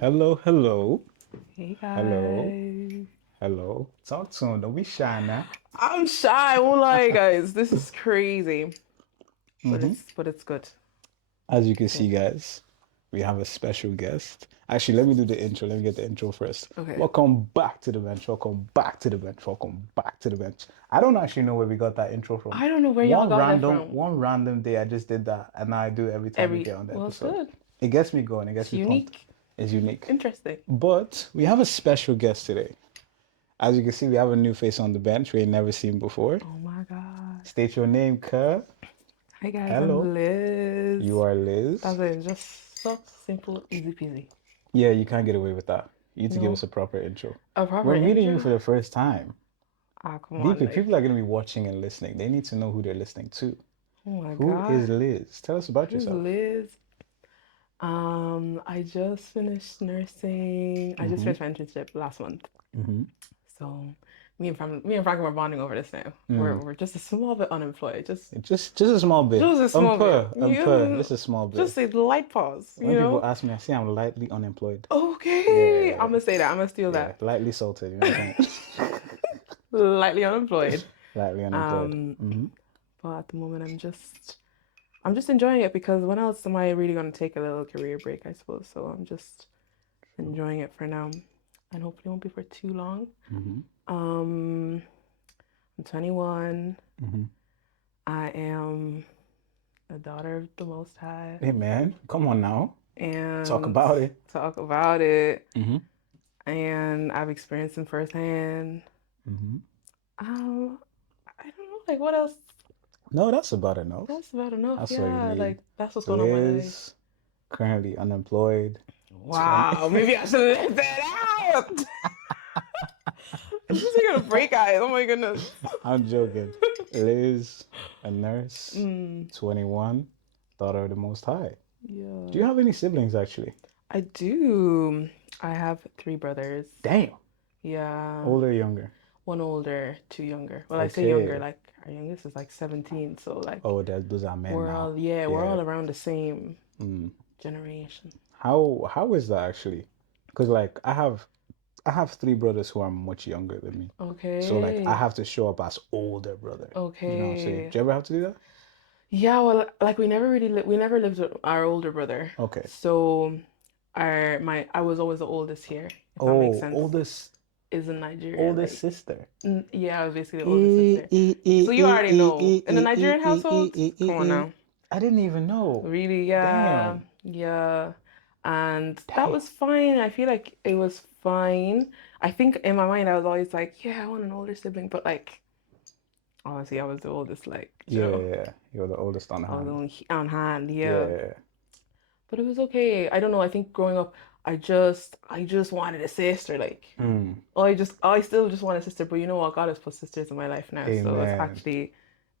Hello, hello, Hey hello, guys. hello. Talk to him. Don't be shy now. I'm shy, I won't lie, guys. This is crazy. But hmm it's good. As you can see, Good. guys, we have a special guest. Actually, let me do the intro. Let me get the intro first. Okay. Welcome back to the bench. Welcome back to the bench. Welcome back to the bench. I don't actually know where we got that intro from. I don't know where y'all One got that random, from. one random day, I just did that, and now I do it every time we get on the Well, it's episode. good. It gets me going. It gets It's me pumped. unique. It's unique. Interesting. But we have a special guest today. As you can see, we have a new face on the bench we ain't never seen before. Oh my God. State your name, Kerr. Hi guys, I'm Hello. You Liz. are Liz. That's it. Just so simple, easy peasy. Yeah, you can't get away with that. You need to give us No. a proper intro. A proper We're meeting you intro? for the first time. Ah, come on, People are like. going to be watching and listening. They need to know who they're listening to. Oh my Who is God. Liz? Tell us about Who's yourself. Liz? I just finished nursing. I just Mm-hmm. finished my internship last month. Mm-hmm. So me and Frank were bonding over this now. Mm. We're just a small bit unemployed. Just a small bit. Just a small bit. Just You a small bit. just a light pause, When people ask me, I say I'm lightly unemployed. Okay. I'm Yeah, gonna say that. I'm gonna steal yeah, that. lightly salted. You know what I'm saying? Lightly unemployed. Lightly unemployed. Um, Mm-hmm. but at the moment I'm just enjoying it because when else am I really gonna take a little career break, I suppose. So I'm just True. enjoying it for now. And hopefully it won't be for too long. Mm-hmm. Um, I'm 21. Mm-hmm. I am a daughter of the Most High, Hey man, come on now. Talk and about it. talk about it. Mm-hmm. And I've experienced them firsthand. Mm-hmm. Um, I don't know, like what else? No, that's about enough. That's about enough. That's all you Yeah, need. like that's what's going on in my life. Liz, currently unemployed. 20. Wow, maybe I should let that out. She's gonna break eyes. Oh my goodness. I'm joking. Liz, a nurse, Mm, 21, daughter of the Most High. Do you yeah, have any siblings actually? I do. I have three brothers. Damn. Yeah, Older, younger. one older, two younger. Well, I say younger, Okay. like our youngest is like 17, so like Oh, those are men now. we're Yeah. all around the same Mm. generation. How is that actually? Because like I have three brothers who are much younger than me. So like I Okay. have to show up as older brother. You know what I'm saying? Okay. Do you ever have to do that? Yeah, well, like we never lived with our older brother. Okay. So I was always the oldest here, if that makes Oh, sense. oldest Is in Nigeria, oldest like sister. yeah, I was basically the oldest Eh, sister. eh, So eh, you eh, already eh, know. eh, In the eh, eh, Nigerian eh, eh, household, eh, come eh, on eh. now. I didn't even know. Really, yeah. Damn. Yeah. And that Damn. was fine. I feel like it was fine. I think in my mind I was always like, yeah, I want an older sibling, but like honestly, I was the oldest, like, you Yeah, know, yeah. You're the oldest on I was hand. on hand, yeah. Yeah. But it was okay. I don't know. I think growing up, I just wanted a sister. Like, Mm. I still just want a sister. But you know what? God has put sisters in my life now, so Amen.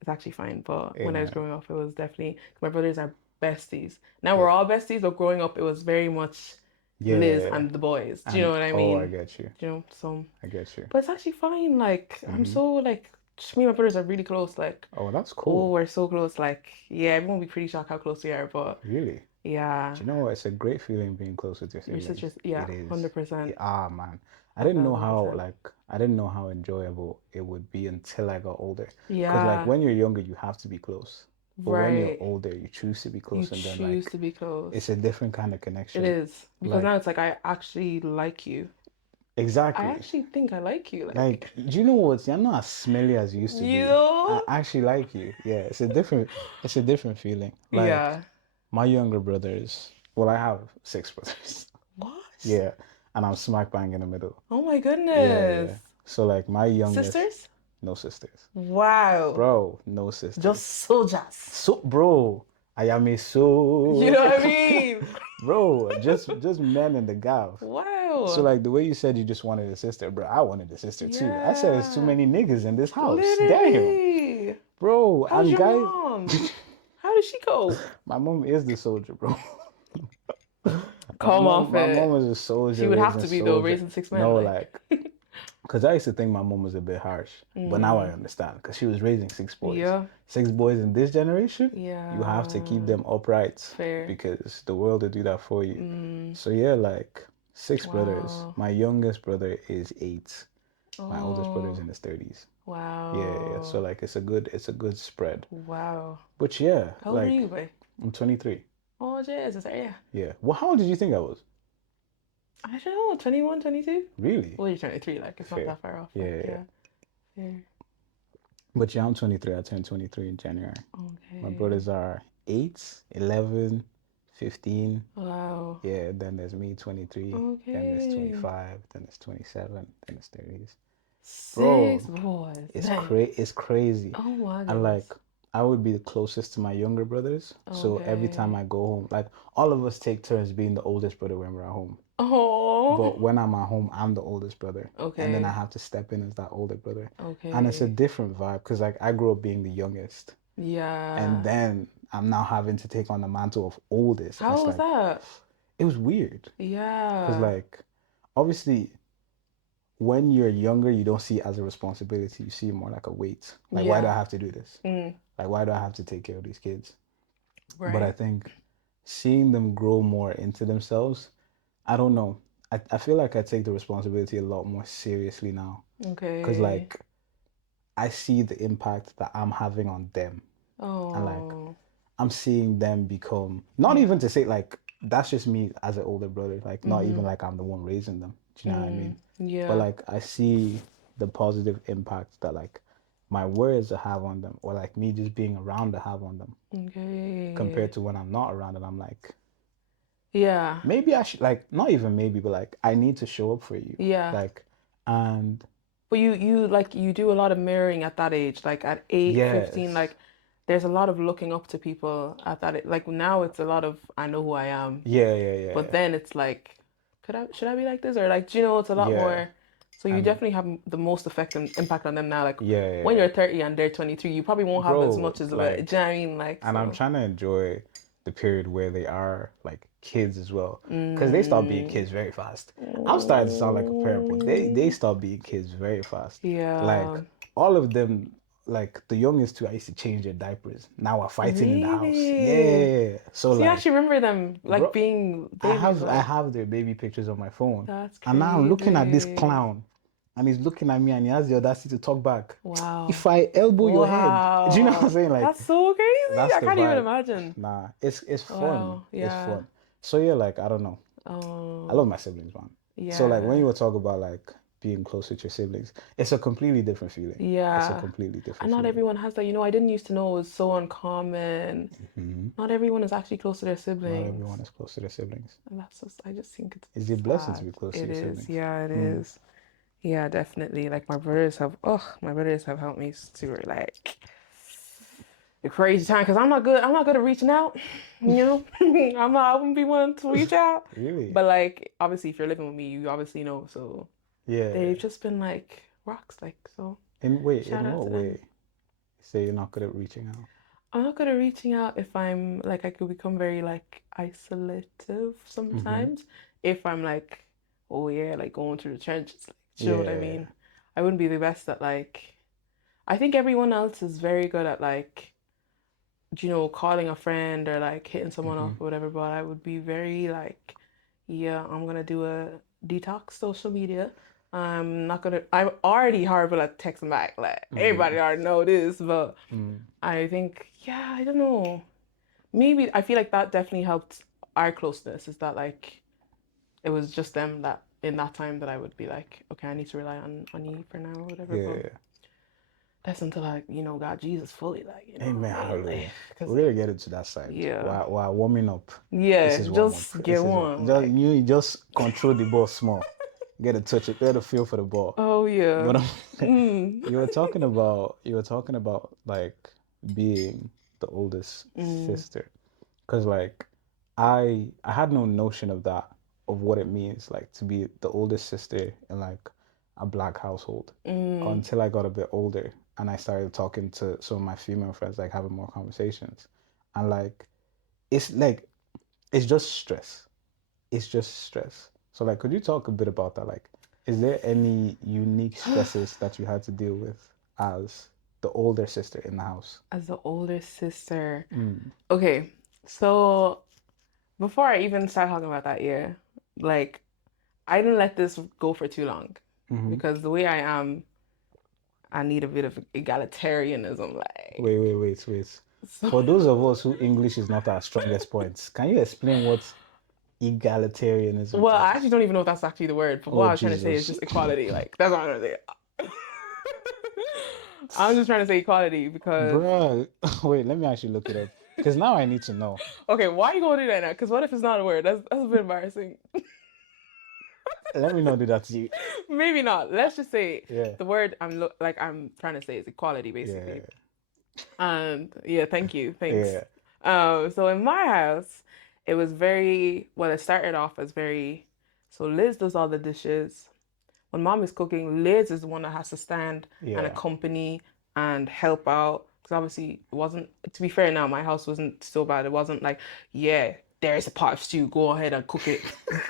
it's actually fine. But when I was Amen. growing up, it was definitely my brothers are besties. Now we're Yeah. all besties, but growing up, it was very much Liz Yeah. and the boys. Do you know And what I oh, I mean? get you. Do you know? So, I get you. but it's actually fine. Like, I'm hmm so like, just me and my brothers are really close. Like, Oh, that's oh, cool. we're so close. Like, yeah, everyone will be pretty shocked how close we are. But Really. yeah. Do you know what? It's a great feeling being close with your Your siblings. citrus, It yeah, is. Yeah, 100%, man. I a didn't know thousand how percent. I didn't know how enjoyable it would be until I got older. Because like Yeah, when you're younger, you have to be close. But when you're right. older, you choose to be You close, and then choose like to be it's close. a different kind of It connection. is because Like now it's like I actually like you. I exactly. actually think I like you. Like, Like, do you know what? I'm not as smelly as you used to you be. I know? actually like you. Yeah, it's a different feeling. Like Yeah. my younger brothers, well, I have six brothers. What? Yeah, and I'm smack bang in the middle. Oh my Yeah, yeah. goodness. So like my youngest, Sisters? no sisters. Wow. Bro, no Just sisters. soldiers. So bro, I am a You know soldier. what I mean? Bro, just men in the gaff. So Wow. like the way you said you just wanted a sister, bro, I wanted a sister too. I said there's too Yeah. many niggas in this house. Damn. Literally. Bro, How's and your guys, mom? How does she cope? my mom is the soldier, bro. Come off My mom it. was a She soldier, would have raising to be though, soldier. raising six men, No, like. like, because I used to think my mom was a bit harsh, but now I Mm, understand because she was raising six boys. yeah, Six boys in this generation, you have to keep yeah, them upright fair. because the world will do that for you. Mm, So yeah, like Six brothers. Wow. My youngest brother is 8. My oldest brother is Oh, in his 30s. Yeah, yeah. So wow. like it's a good spread. Wow. But yeah, How old are like you, boy? I'm 23. Oh, Jesus. Yeah. Yeah. Well, how old did you think I was? I don't know, 21, 22? Really? Well, you're 23, like, it's not Fair. that far off. Yeah, Like, yeah, yeah. yeah. Fair. But yeah, I'm 23. I turned 23 in January. My Okay. brothers are 8, 11, 15. Wow. Yeah, then there's me, 23. Then there's Okay. 25. Then there's 27. Then there's 30s. Six Bro, boys. it's Dang. it's crazy. Oh my And like goodness. I would be the closest to my younger brothers. So every time Okay. I go home, like all of us take turns being the oldest brother when we're at home. Oh. But when I'm at home, I'm the oldest brother. And then I Okay. have to step in as that older brother. And it's a Okay. different vibe because like I grew up being the youngest. And Yeah. then I'm now having to take on the mantle of oldest. And How it's was like, that? it was weird. Because Yeah. like, obviously, when you're younger, you don't see it as a responsibility. You see it more like a weight. Like, why do I Yeah. have to do this? Mm. Like, why do I have to take care of these kids? But I Right. think seeing them grow more into themselves, I don't know. I feel like I take the responsibility a lot more seriously now. Because, Okay. like, I see the impact that I'm having on them. And, like, Oh. I'm seeing them become, not Yeah. even to say, like, that's just me as an older brother. Like, not Mm-hmm. even like I'm the one raising them. Do you know what I Mm. mean? But, Yeah. like, I see the positive impact that, like, my words have on them, or like me just being around to have on them compared Okay. to when I'm not around and I'm like, Yeah. maybe I should like not even maybe, but like I need to show up for you. Yeah. Like and But you do a lot of mirroring at that age, like at 8, 15, yes. like there's a lot of looking up to people at that like now it's a lot of I know who I am. Yeah, yeah, But yeah. then it's like, should I be like this? Or like, do you know, it's a lot Yeah. more. So you And definitely have the most effect and impact on them now. Like yeah, when yeah. you're 30 and they're 22, you probably won't have as Bro, much as of it. Do like you know what I mean? Like, and I'm so. trying to enjoy the period where they are like kids as well. Because they start being Mm. kids very fast. I'm starting to sound like a parent, but they Mm. start being kids very fast. Like Yeah. all of them, like the youngest two, I used to change their diapers. Now we're fighting in the house. Really? Yeah. So So you like, actually remember them like bro, being babies, I like have their baby pictures on my phone. that's And now I'm looking at this crazy. clown and he's looking at me and he has the audacity to talk back. Wow. If I elbow your head, do you know what I'm Wow. saying? Like That's so crazy. that's I the can't even vibe. imagine. Nah, it's fun. Wow. It's Yeah. fun. So yeah, like I don't know. I Oh, love my siblings, man. So like when yeah. you were talking about like being close with your siblings, it's a completely different feeling. It's a Yeah. completely And different not feeling. everyone has that. I didn't used to know it was so uncommon. Hmm. Not everyone is actually close to their Not siblings. everyone is close to their siblings. And that's just, I just think it's It's a blessing to sad. be close to It your is. siblings. Yeah, it Mm. is. Yeah, definitely. Like my brothers have helped me to like the crazy time because I'm not good at reaching out. You know, I wouldn't be one to reach out. Really? But like, obviously, if you're living with me, you obviously know. So Yeah. they've just been like rocks. Like, so shout In out what to way? them. You say you're not good at reaching out. I'm not good at reaching out if I'm like I could become very like isolative Hmm. sometimes. If I'm like, oh yeah, like going through the trenches, like, do you know what I Yeah. mean? I wouldn't be the best at like. I think everyone else is very good at like, calling a friend or like hitting someone up Hmm. or whatever. But I would be very like, yeah, I'm gonna do a detox social media. I'm not gonna. I'm already horrible at texting back. Like everybody Mm. already know this, but Mm. I think, yeah, I don't know. Maybe I feel like that definitely helped our closeness. Is that like it was just them that in that time that I would be like, okay, I need to rely on you for now or whatever. But Yeah. that's until I, got Jesus fully, like, Amen. what I mean? Like, Hallelujah. because, We're gonna get into that side. yeah. While warming up. This Yeah, is warm up. just get This is what one. just Like, you just control the ball small. Get to touch it, get a feel for the ball. oh, yeah. But Mm. you were talking about like being the oldest Mm. sister. Because like I had no notion of that, of what it means like to be the oldest sister in like a black household Mm. until I got a bit older and I started talking to some of my female friends, like having more conversations. And like it's just stress. It's just stress. So like could you talk a bit about that? Like is there any unique stresses that you had to deal with as the older sister in the house? As the older sister. Mm. Okay, so before I even start talking about that, yeah, like I didn't let this go for too long Mm-hmm. because the way I am, I need a bit of egalitarianism. Like, Wait. so, For those of us who English is not our strongest point, can you explain what egalitarianism well, I actually is? don't even know if that's actually the word, but what Oh, I was trying to say is Jesus. just equality. Like, that's what I'm trying to say. I'm just trying to say equality because, Bruh. Wait, let me actually look it up. Because now I need to know. okay, why are you going to do that now? Because what if it's not a word? That's a bit embarrassing. Let me not do that to you. Maybe not. Let's just say Yeah. the word I'm trying to say is equality, Yeah. basically. And yeah, thank you, thanks. Yeah. So in my house, it was very well. It started off as very. So Liz does all the dishes. When mom is cooking, Liz is the one that has to stand and Yeah. accompany and help out. Because obviously, it wasn't. To be fair, now my house wasn't so bad. It wasn't like, yeah, there's a pot of stew. Go ahead and cook it.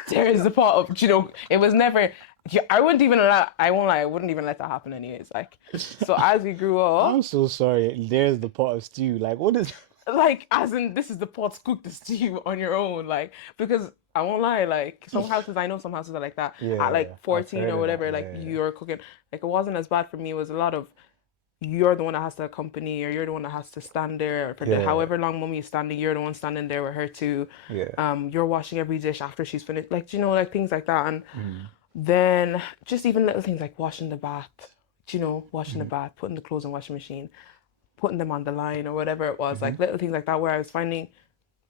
There's a pot of, It was never. Yeah, I wouldn't even allow. I won't lie. I wouldn't even let that happen anyways. Like, so as we grew I'm up, so sorry. There's the pot of stew. Like, what is. like as in this is the pot to cook the stew on your own, like because I won't lie, like some houses I know some houses are like that at Yeah, like I've 14 heard or of that. whatever, like Yeah. you're cooking. Like it wasn't as bad for me. It was a lot of you're the one that has to accompany or you're the one that has to stand there for the Yeah. however long mommy is standing, you're the one standing there with her too. Yeah. You're washing every dish after she's finished, like like things like that. And Mm-hmm. then just even little things like washing the bath, washing the Mm-hmm. bath, putting the clothes in washing machine, putting them on the line or whatever it was, Mm-hmm. like little things like that where I was finding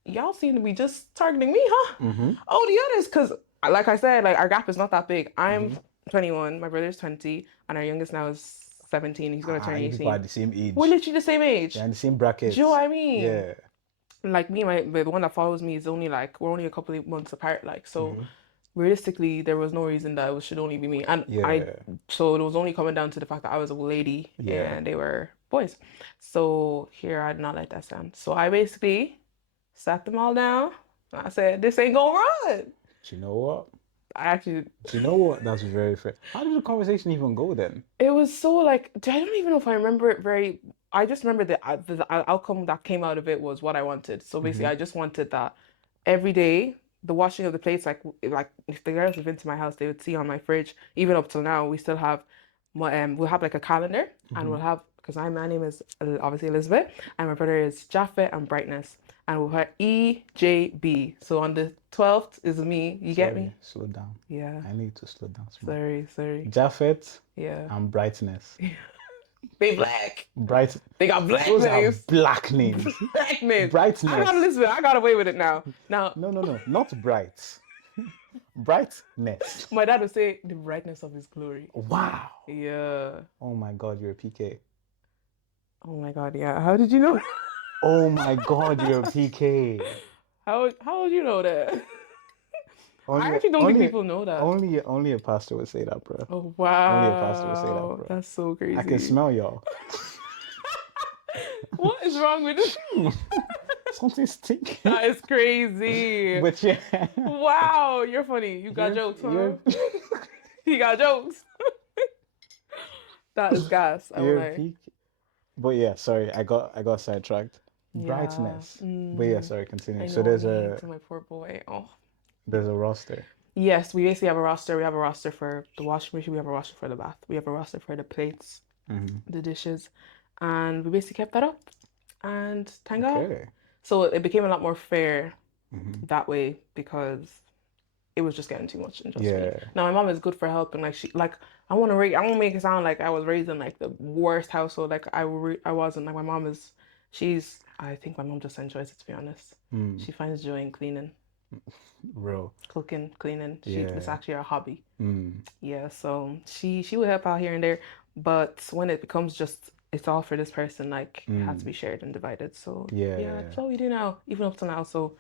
y'all seem to be just targeting me, huh? Mm-hmm. Oh, the others, because like I said, like our gap is not that big. I'm Mm-hmm. 21, my brother's 20, and our youngest now is 17. He's gonna Ah, turn you people are 18. the same We're age. literally the same They're age. in the same Do you know what brackets. I mean? Yeah. Like me, the one that follows me is only like we're only a couple of months apart. Like so, Mm-hmm. realistically, there was no reason that it should only be me. And Yeah. so it was only coming down to the fact that I was a lady Yeah. and they were boys. So here I did not like that sound. So I basically sat them all down. I said, this ain't gonna run. Do you know what? I actually, Do you know what? That's very fair. How did the conversation even go then? it was so like, I don't even know if I remember it very, I just remember the outcome that came out of it was what I wanted. So basically, Mm-hmm. I just wanted that every day, the washing of the plates, like if the girls have been to my house, they would see on my fridge, even up till now, we still have, we'll have like a calendar and Mm-hmm. we'll have, because my name is obviously Elizabeth and my brother is Japheth and Brightness. And we'll have EJB. So on the 12th is me. You get Sorry, me? slow down. Yeah. I need to slow down small. Sorry. Japhet Yeah. and Brightness. They black. Bright. They got black Those are names. black names. Black names. I got Brightness. Elizabeth. I got away with it now. Now, No. Not bright. Brightness. my dad would say the brightness of his glory. Wow. Yeah. Oh my God, you're a PK. Oh my God. Yeah. How did you know? Oh my God, you're a PK. How would you know that? I Only, actually don't think only, people know that. only a pastor would say that, bro. Oh Only a pastor would say that, wow. bro. That's so I can crazy. smell y'all. What is wrong with this? Something stinking. That is crazy. But yeah, Wow, you're funny. You got jokes, huh? you're You got jokes. That is gas. I won't you're a lie. peak. But yeah, sorry, I got sidetracked. Yeah. Brightness. But yeah, sorry, I continue. So know, needs my poor boy. Oh. there's a roster. Yes, we basically have a roster. We have a roster for the washing machine. We have a roster for the bath. We have a roster for the plates, Hmm. the dishes, and we basically kept that up. And thank God. Okay. So it became a lot more fair Hmm. that way because it was just getting too much than just me. Yeah. Now my mom is good for helping. Like I want to make it sound like I was raised in like the worst household. Like I wasn't. Like my mom is. I think my mom just enjoys it to be honest. Mm. She finds joy in cleaning, Real. cooking, cleaning. It's Yeah. actually her hobby. Mm. Yeah, so she would help out here and there, but when it becomes just it's all for this person, like it has to Mm. be shared and divided. So yeah, Yeah. that's what we do now, even up to now. So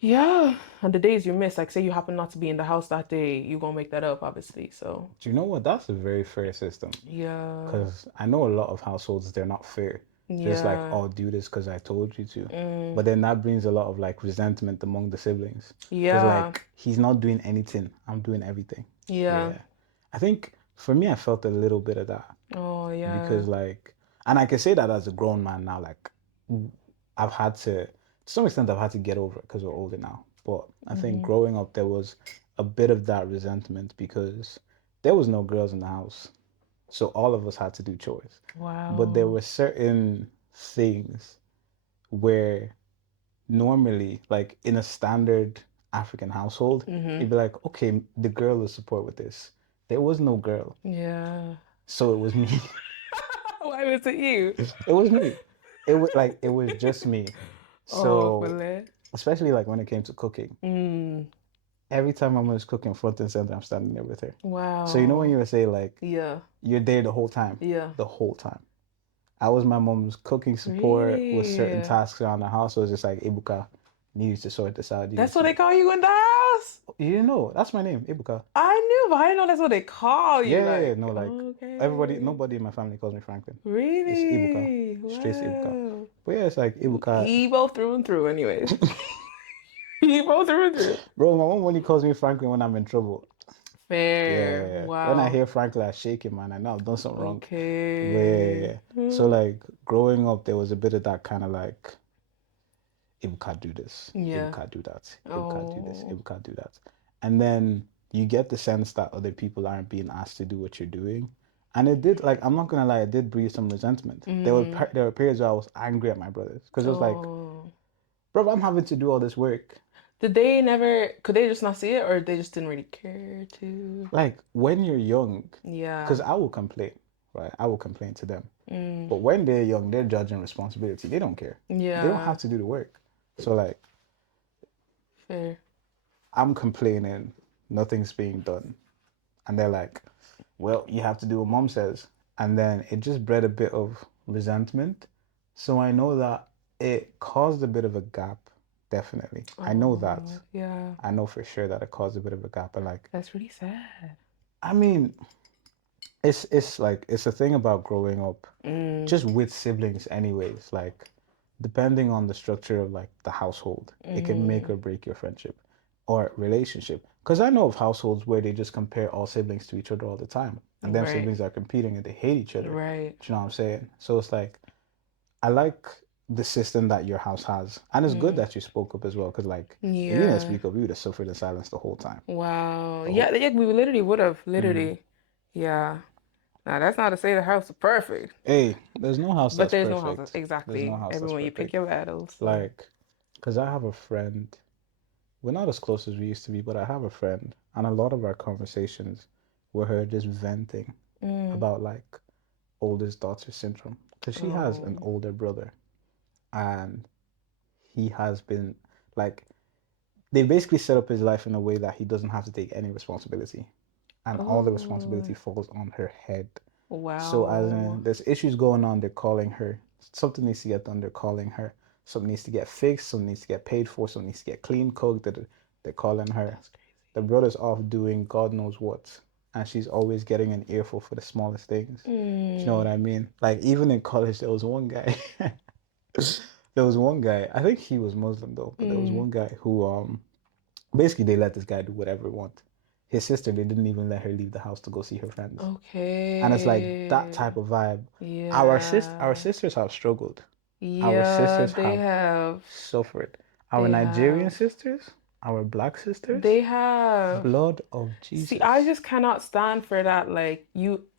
yeah, and the days you miss, like say you happen not to be in the house that day, you gonna make that up, obviously. So Do you know what? That's a very fair system. yeah, Because I know a lot of households, they're not fair. Just like, yeah, oh, do this because I told you to. mm, But then that brings a lot of like resentment among the siblings. Because yeah, like, he's not doing anything. I'm doing everything. yeah. Yeah. I think for me, I felt a little bit of that. Oh Because yeah. like, and I can say that as a grown man now, like, I've had to some extent, I've had to get over it because we're older now. But I think Hmm. growing up, there was a bit of that resentment because there was no girls in the house. So all of us had to do chores. But there Wow. were certain things where normally, like in a standard African household, Mm-hmm. you'd be like, okay, the girl will support with this. There was no girl. Yeah. So it was me. Why was it you? It was me. It was just me. Oh, So Philip. especially like when it came to cooking, Mm. every time I was cooking front and center, I'm standing there with her. So you know when Wow. you would say like Yeah. you're there Yeah. the whole time. I was my mom's cooking support with certain Really? tasks around the house. So it was just like Ibuka, you need to sort this out. You need That's what they to. call you in the house? You didn't know that's my name, Ibuka. I knew, but I didn't know that's what they call you. Yeah, Like, no, like everybody, okay. nobody in my family calls me Franklin. It's Ibuka, Really? straight to Ibuka. Wow. But yeah, it's like Ibuka. Ebo through and through, anyways. Ebo through and through. Bro, my mom only calls me Franklin when I'm in trouble. Yeah, Fair. yeah. When I Wow. hear Franklin, I shake him, man. I know I've done something wrong. But yeah, yeah, Okay. yeah. So Hmm. like growing up, there was a bit of that kind of like, Ibuka do this, Yeah. Ibuka do that, Ibuka do this, Oh. Ibuka do that. And then you get the sense that other people aren't being asked to do what you're doing. And it did, like, I'm not gonna lie, it did breed some resentment. Mm. There were periods where I was angry at my brothers because it was like, Oh. bro, I'm having to do all this work. Did they never, could they just not see it or they just didn't really care to? Like when you're young, because Yeah. I will complain, right? I will complain to them. Mm. But when they're young, they're judging responsibility. They don't care. They don't Yeah. have to do the work. So like Fair. I'm complaining, nothing's being done. And they're like, well, you have to do what mom says. And then it just bred a bit of resentment. So I know that it caused a bit of a gap, definitely. I know that. Oh, yeah. I know for sure that it caused a bit of a gap. And like, That's really sad. I mean, it's like it's a thing about growing up Mm. just with siblings anyways, like depending on the structure of like the household, it can make Mm. or break your friendship or relationship. Because I know of households where they just compare all siblings to each other all the time, and them Right. siblings are competing and they hate each other. Right. Do you know what I'm saying? So it's like I like the system that your house has, and it's good Mm. that you spoke up as well. Because like if you didn't Yeah. speak up, you would have suffered in silence the whole time. Wow. The Yeah, whole. yeah, we literally would have, Mm. literally. Yeah. Now that's not to say the house is perfect, Hey, there's no house but that's there's no house perfect. There's no exactly. house that's Everyone, you pick perfect. your battles. So. Like, because I have a friend, we're not as close as we used to be, but I have a friend, and a lot of our conversations were her just venting Mm. about like oldest daughter syndrome. Because she has an Oh. older brother, and he has been like, they basically set up his life in a way that he doesn't have to take any responsibility, and all the Oh. responsibility falls on her head. So as Wow. in, there's issues going on, they're calling her. Something needs to get done, they're calling her. Something needs to get fixed, something needs to get paid for, something needs to get clean cooked, they're calling her. That's crazy. The brother's off doing God knows what. And she's always getting an earful for the smallest things. Do you know Mm. what I mean? Like even in college there was one guy there was one guy, I think he was Muslim though, but there was Mm. one guy who basically they let this guy do whatever he want. His sister, they didn't even let her leave the house to go see her friends. And it's like that type Okay. of vibe. Our Yeah. sisters have struggled. Our Yeah, sisters they have have. suffered. Our They Nigerian have. sisters, our black sisters, They have. blood of See, I Jesus. just cannot stand for that. Like,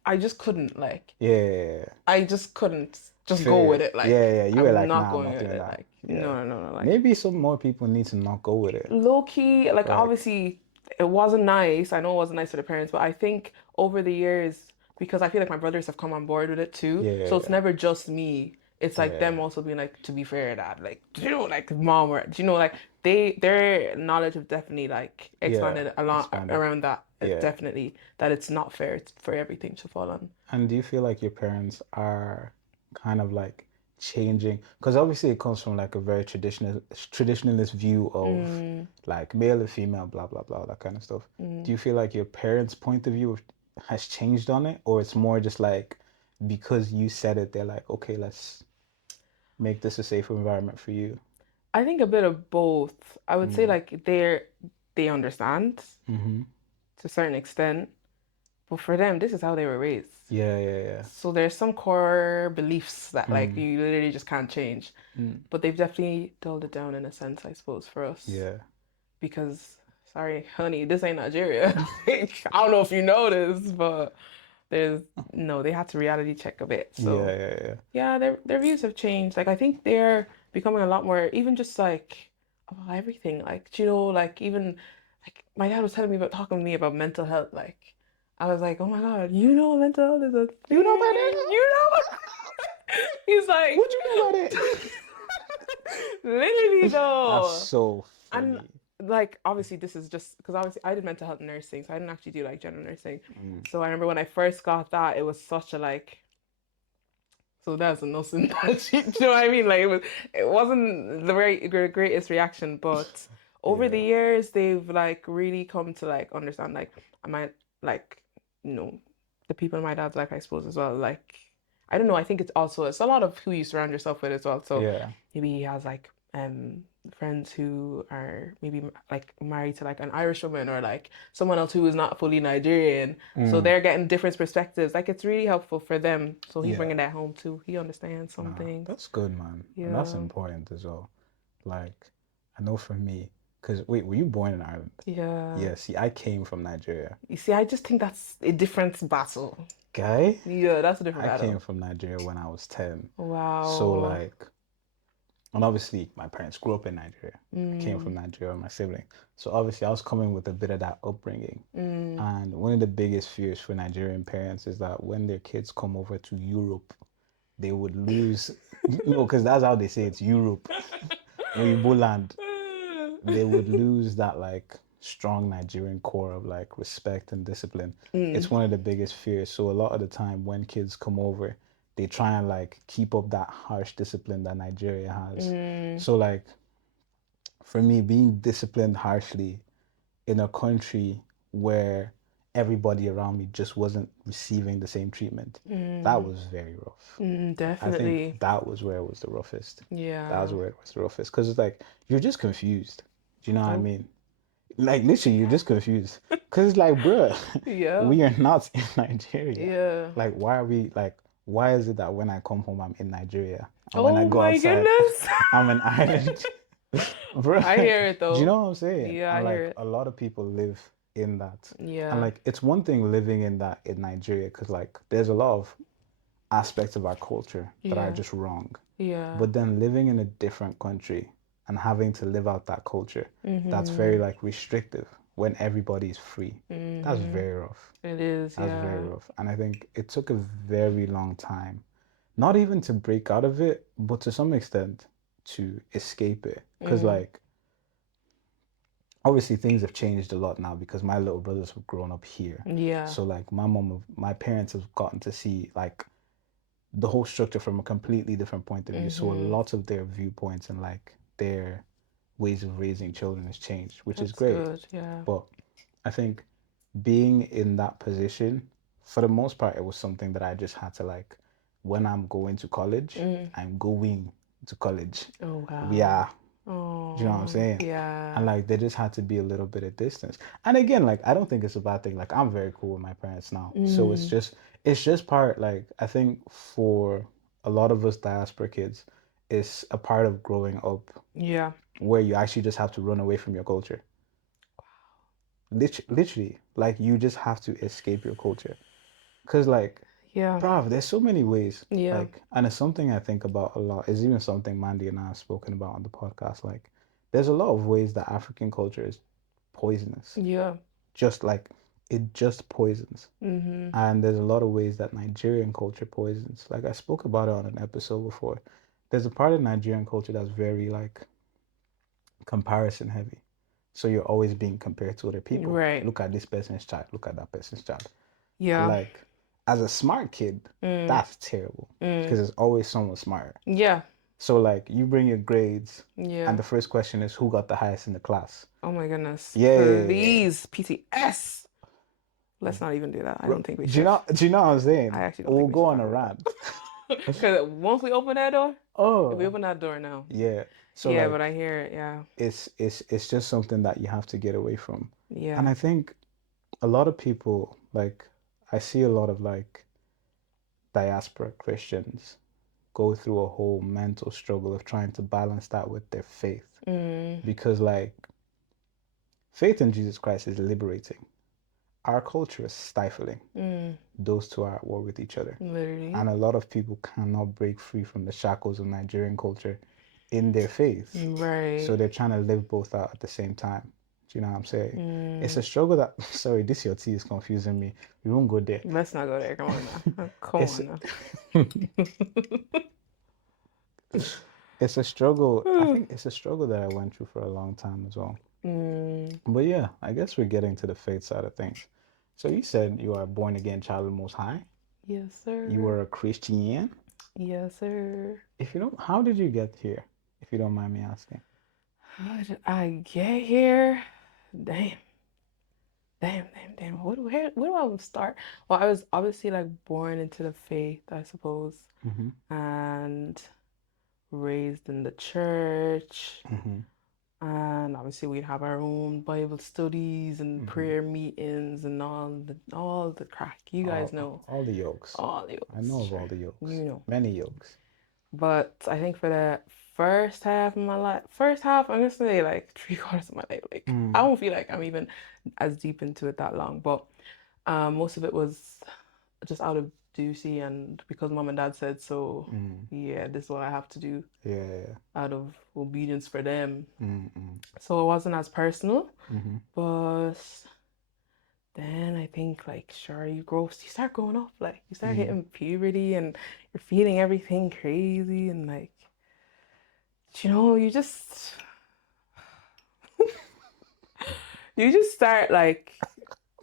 I just couldn't. Like, Yeah, I just couldn't just go with fair. it. Yeah, Like, yeah. You were I'm like, not nah, I'm going not with doing it. that. Like, Yeah. no, no, no, no. Like, Maybe some more people need to not go with it. low key, like Like, obviously it wasn't nice. I know it wasn't nice for the parents, but I think over the years, because I feel like my brothers have come on board with it too, yeah, so it's yeah, never just me. It's like yeah, them also being like, to be fair, dad, like, do you know, like mom, or do you know, like their knowledge have definitely like yeah. expanded a lot Expanded. around that. Yeah. Definitely that it's not fair for everything to fall on. And do you feel like your parents are kind of like changing? Because obviously it comes from like a very traditionalist view of Mm, like male and female, blah blah blah, that kind of stuff. Do mm. you feel like your parents' point of view has changed on it, or it's more just like because you said it, they're like, okay, let's make this a safer environment for you. I think a bit of both. I would say Mm. like they understand Mm-hmm. to a certain extent. But for them, this is how they were raised. Yeah, yeah, yeah. So there's some core beliefs that like Mm. you literally just can't change. Mm. But they've definitely dulled it down in a sense, I suppose, for us. Yeah. Because sorry, honey, this ain't Nigeria. Like, I don't know if you noticed, but there's no, they had to reality check a bit. Yeah, So yeah, yeah. yeah, their views have changed. Like I think they're becoming a lot more, even just like about everything. Like, do you know, like even like my dad was telling me about talking to me about mental health. Like I was like, oh my God, you know mental health is a You know about thing. that? You know? He's like, What you know about it? literally That's though. so And funny. like obviously this is just because obviously I did mental health nursing, so I didn't actually do like general nursing. Mm. So I remember when I first got that, it was such a like so that's a nothing. Do you know what I mean? Like it wasn't the very greatest reaction, but over the Yeah, years they've like really come to like understand like I might like you know the people in my dad's life I suppose as well. Like I don't know, I think it's a lot of who you surround yourself with as well. So yeah, maybe he has like friends who are maybe like married to like an Irish woman or like someone else who is not fully Nigerian. So mm, they're getting different perspectives. Like it's really helpful for them. So he's yeah. bringing that home too. He understands some Nah, things. that's good, man, and that's Yeah. important as well. Like, I know for me, because wait, were you born in Ireland? Yeah. Yeah. See, I came from Nigeria. You see, I just think that's a different battle. Guy, Yeah, that's a different I came battle. from Nigeria when I was 10. So Wow. like, and obviously my parents grew up in Nigeria. I came Mm, from Nigeria with my sibling. So obviously I was coming with a bit of that upbringing. mm. And one of the biggest fears for Nigerian parents is that when their kids come over to Europe, they would lose, no, because that's how they say it's Europe, Weibo land, they would lose that like strong Nigerian core of like respect and discipline. It's Mm, one of the biggest fears. So a lot of the time when kids come over, they try and like keep up that harsh discipline that Nigeria has. mm, So like for me, being disciplined harshly in a country where everybody around me just wasn't receiving the same treatment, that mm, was very rough. I think definitely. that was where it was the roughest. That was Yeah. where it was the roughest. Because it's like, you're just confused. Do you know what I Oh. mean? Like, literally, you're just confused. Because it's like, bruh, Yeah. we are not in Nigeria. Yeah. Like, why are we, like, why is it that when I come home, I'm in Nigeria? And when I Oh go my outside, goodness. I'm in Ireland? Bro, I hear it do you though. know what I'm saying? Yeah, I And hear like it. a lot of people live in that. And Yeah. like it's one thing living in that in Nigeria because like there's a lot of aspects of our culture that are Yeah. just wrong. Yeah. But then living in a different country and having to live out that culture, that's very Mm-hmm. like restrictive when everybody's free. That's Mm-hmm. very rough. It is, That's very yeah. rough. And I think it took a very long time, not even to break out of it, but to some extent to escape it. Because Mm. like obviously things have changed a lot now because my little brothers have grown up here. Yeah. So like my parents have gotten to see like the whole structure from a completely different point of view. So a Mm-hmm. lot of their viewpoints and like their ways of raising children has changed, which is That's great. good, yeah. But I think being in that position, for the most part, it was something that I just had to like, when I'm going to college, Mm. I'm going to college. Oh We wow. are, do you know what I'm Oh, saying? And yeah. like there just had to be a little bit of distance. And again, like I don't think it's a bad thing. Like I'm very cool with my parents now. So Mm. it's just part like I think for a lot of us diaspora kids, it's a part of growing up Yeah. where you actually just have to run away from your culture. Literally, like you just have to escape your culture. Cause like, Yeah. bruv, there's so many ways. Yeah. Like, and it's something I think about a lot. It's even something Mandy and I have spoken about on the podcast. Like, there's a lot of ways that African culture is poisonous. Yeah. Just like it just poisons. Mm-hmm. And there's a lot of ways that Nigerian culture poisons. Like I spoke about it on an episode before. There's a part of Nigerian culture that's very like comparison heavy. So you're always being compared to other people. Right. Look at this person's child, look at that person's child. And Yeah. like as a smart kid, Mm. that's terrible Mm. because there's always someone smarter. Yeah. So like you bring your grades and Yeah. the first question is who got the highest in the class? Oh my goodness. Yeah, yeah, yeah, yeah. Please, PTS. Let's not even do that. I Bro, don't think we should. do you know what I'm I saying? actually don't We'll think we go should on talk a about that. rant. Because once we open that door, if we Oh, open that door now, yeah. So yeah, but like I hear it. Yeah. it's just something that you have to get away from. And Yeah. I think a lot of people like I see a lot of like diaspora Christians go through a whole mental struggle of trying to balance that with their faith Mm. because like Faith in Jesus Christ is liberating. Our culture is stifling. Mm, Those two are at war with each other. literally. And a lot of people cannot break free from the shackles of Nigerian culture in their faith. So Right. they're trying to live both out at the same time. Do you know what I'm saying? It's Mm, a struggle that, sorry, this your tea is confusing me. We won't go there. let's not go there. Come on now. Come It's on now. it's a struggle. I think it's a struggle that I went through for a long time as well. Mm, But yeah, I guess we're getting to the faith side of things. So you said you are a born again child of the Most High. yes, You sir. were a Christian. Yes, sir. If you don't, how did you get here? If you don't mind me asking. How did I get here? Damn, damn. Where do I start? Well, I was obviously like born into the faith, I suppose, Mm-hmm. and raised in the church. Mm-hmm. And obviously we'd have our own Bible studies and Mm-hmm. prayer meetings and all the crack. You guys know All the yolks. all the I know others, of sure. all the yolks. You know. Many yolks. But I think for the first half of my life, first half, I'm gonna say like 3/4 of my life. Like I Mm, don't feel like I'm even as deep into it that long. But most of it was just out of duty and because mom and dad said so. mm, Yeah, this is what I have to do yeah. out of obedience for them. Mm, mm, So it wasn't as personal, mm-hmm. but then I think like sure you start growing up, like you start Mm. hitting puberty and you're feeling everything crazy and like you just start like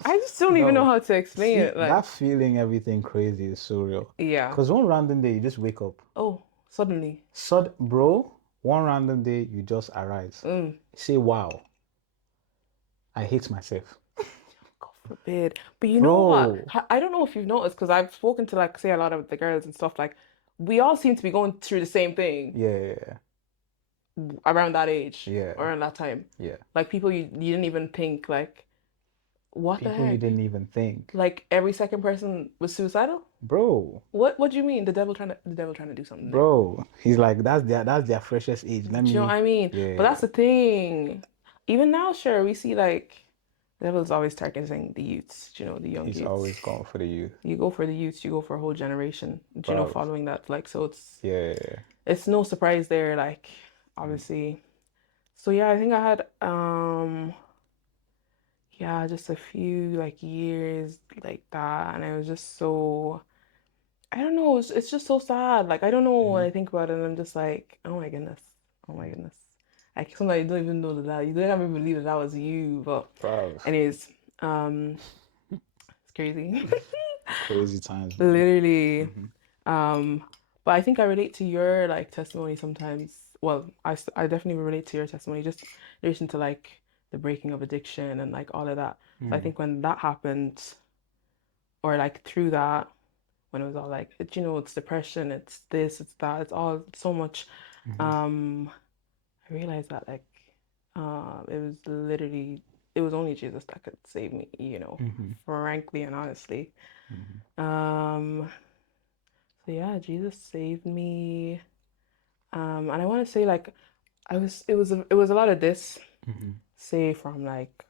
I just don't even know No. how to explain See, it. that Like feeling everything crazy is so real. yeah. Because one random day you just wake up. Oh, suddenly. Bro, one random day you just arise. Mm, Say, wow, I hate myself. God forbid. But you know what? Bro. I don't know if you've noticed because I've spoken to like say a lot of the girls and stuff like we all seem to be going through the same thing Yeah, around that age yeah, or around that time. yeah. Like people you didn't even think like what the People you heck? didn't even think. Like every second person was suicidal? Bro, What do you mean? The devil trying to do something there? bro. He's like, that's their freshest age. Let Do you know what me, I mean? But yeah. that's the thing. Even now, sure, we see like the devil's always targeting the youths, the young He's youths. always going for the youth. You go for the youths, you go for a whole generation, Bro, following that. Like so yeah. it's no surprise there, like obviously. So yeah, I think I had yeah, just a few like years like that and I was just so I don't know. It's just so sad. Like I don't know when Mm-hmm. I think about it, and I'm just like, oh my goodness, oh my goodness. Like sometimes you don't even know that you don't even believe that that was you. But Bro, anyways, it's crazy, crazy times, man. literally. Mm-hmm. Um, but I think I relate to your like testimony sometimes. Well, I definitely relate to your testimony just in relation to like the breaking of addiction and like all of that. So I Mm-hmm. think when that happened, or like through that when it was all like it's depression, it's this, it's that, it's all so much. Mm-hmm. Um, I realized that like it was literally it was only Jesus that could save me, Mm-hmm. frankly and honestly. Mm-hmm. Um, so yeah, Jesus saved me. And I want to say like it was a lot of this, Mm-hmm. say from like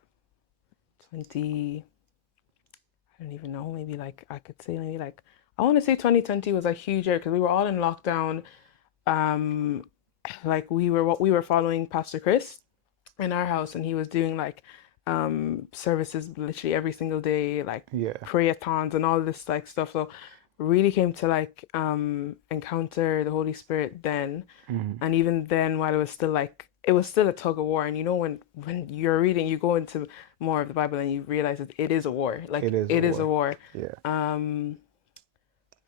20, I don't even know, maybe like I could say maybe like I want to say 2020 was a huge year because we were all in lockdown. um like we were following Pastor Chris in our house and he was doing like services literally every single day, like Yeah. prayathons and all this like stuff. So really came to like encounter the Holy Spirit then. Mm-hmm. And even then while it was still a tug of war. And when you're reading you go into more of the Bible and you realize that it is a war, It like is a it is a war. war. Yeah. um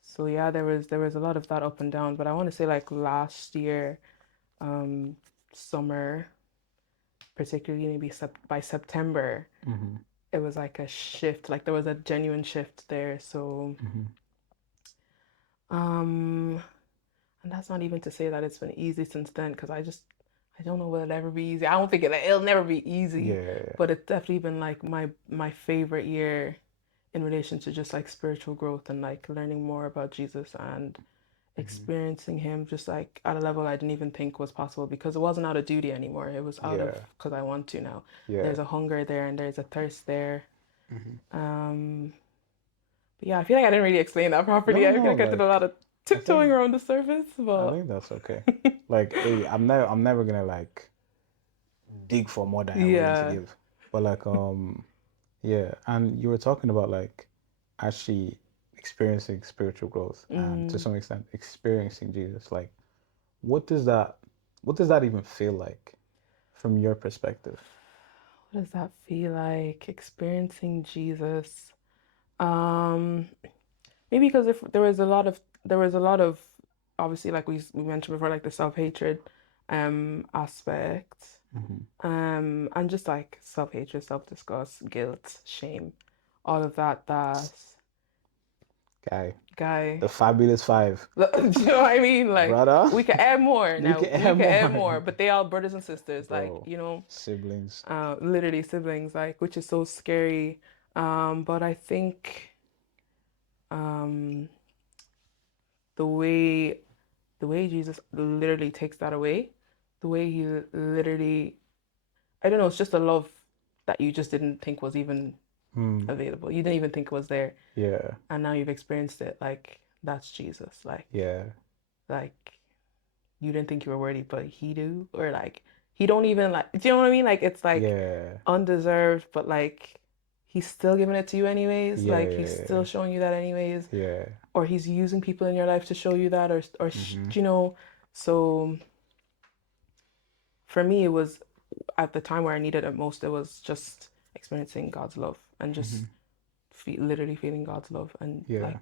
so yeah, there was a lot of that up and down, but I want to say like last year, um, summer, particularly maybe by September, Mm-hmm. it was like a shift. Like there was a genuine shift there. So, Mm-hmm. um, and that's not even to say that it's been easy since then, because I don't know will it ever be easy. I don't think it'll never be easy, Yeah. but it's definitely been like my favorite year in relation to just like spiritual growth and like learning more about Jesus. And experiencing him just like at a level I didn't even think was possible because it wasn't out of duty anymore. It was out of Yeah. because I want to now. Yeah. There's a hunger there and there's a thirst there. Hmm. Um, but yeah, I feel like I didn't really explain that properly. No, I feel no, like I did a lot like of I think tiptoeing around the surface, I but think that's okay. Like, hey, I'm never gonna like dig for more than I'm willing to yeah. give. But like, yeah, and you were talking about like actually experiencing spiritual growth and to Mm, some extent experiencing Jesus. Like, what does that what does that even feel like from your perspective? what does that feel like? Experiencing Jesus. Um, Maybe because if there was a lot of obviously like we mentioned before like the self-hatred aspect Hmm. and just like self-hatred, self-disgust, guilt, shame, all of that Guy, guy the fabulous five, do you know what I mean? Like brother. we could add more We now. can We have could add more, more, but they all brothers and sisters, like, bro. you know, Siblings. literally siblings, like which is so scary. But I think um the way the way Jesus literally takes that away, the way he literally, I don't know, it's just a love that you just didn't think was even Hmm. available. You didn't even think it was there, Yeah. and now you've experienced it. Like that's Jesus. Yeah. Like you didn't think you were worthy, but he do, or like he don't even like. Do you know what I mean? Like it's like Yeah. undeserved, but like he's still giving it to you anyways. Yeah. Like he's still Yeah. showing you that anyways, Yeah. or he's using people in your life to show you that, Hmm. you know. So for me, it was at the time where I needed it most, it was just experiencing God's love and just Hmm. literally feeling God's love and Yeah. like,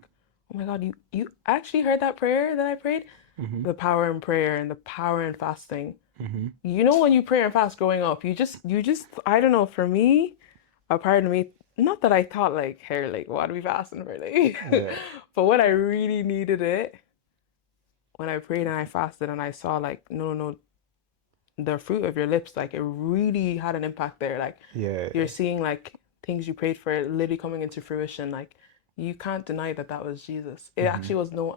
oh my God, you actually heard that prayer that I prayed? Hmm. The power in prayer and the power in fasting. Hmm. You know, when you pray and fast growing up, you just, I don't know, for me, a part of me, not that I thought like, hey, like, what are we fasting for? Like, Yeah. but when I really needed it, when I prayed and I fasted and I saw like, no, no, the fruit of your lips, like it really had an impact there. Like you're Yeah. seeing like things you prayed for literally coming into fruition. Like you can't deny that that was Jesus. It Hmm. actually was no,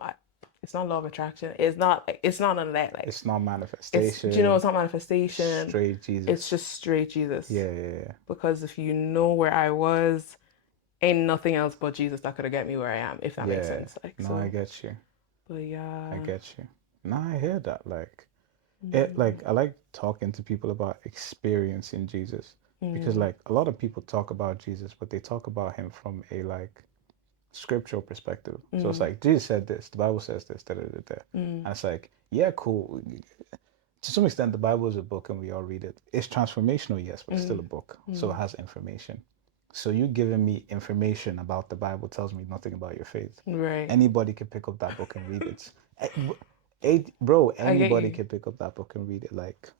it's not law of attraction. It's not like it's not none of that. Like It's not it's, do you know, manifestation. it's not manifestation. Straight It's Jesus. just straight Jesus. Yeah. Yeah. Yeah. Because if you know where I was, ain't nothing else but Jesus that could have get me where I am, if that makes Yeah. sense. Like No, I so, get you. but I yeah. get you. No, I hear that. Like it Mm, like I like talking to people about experiencing Jesus because mm, like a lot of people talk about Jesus, but they talk about him from a like scriptural perspective. So it's mm, like Jesus said this, the Bible says this, da da da da. mm, And it's like, yeah, cool. To some extent, the Bible is a book and we all read it. It's transformational, yes, but it's still mm, a book. So it mm. has information. So you giving me information about the Bible tells me nothing about your faith. Right. Anybody can pick up that book and read it. Bro, I get anybody you. can pick up that book and read it. Like,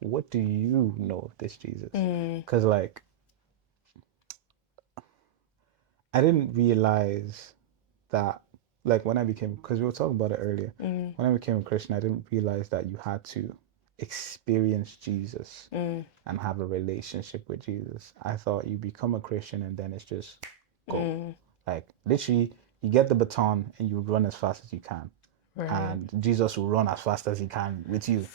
what do you know of this Jesus? Mm, Because, like, I didn't realize that, like, when I became, because we were talking about it earlier, mm, when I became a Christian, I didn't realize that you had to experience Jesus mm, and have a relationship with Jesus. I thought you become a Christian and then it's just go. mm. Like, literally, you get the baton and you run as fast as you can. Right. And Jesus will run as fast as he can with you.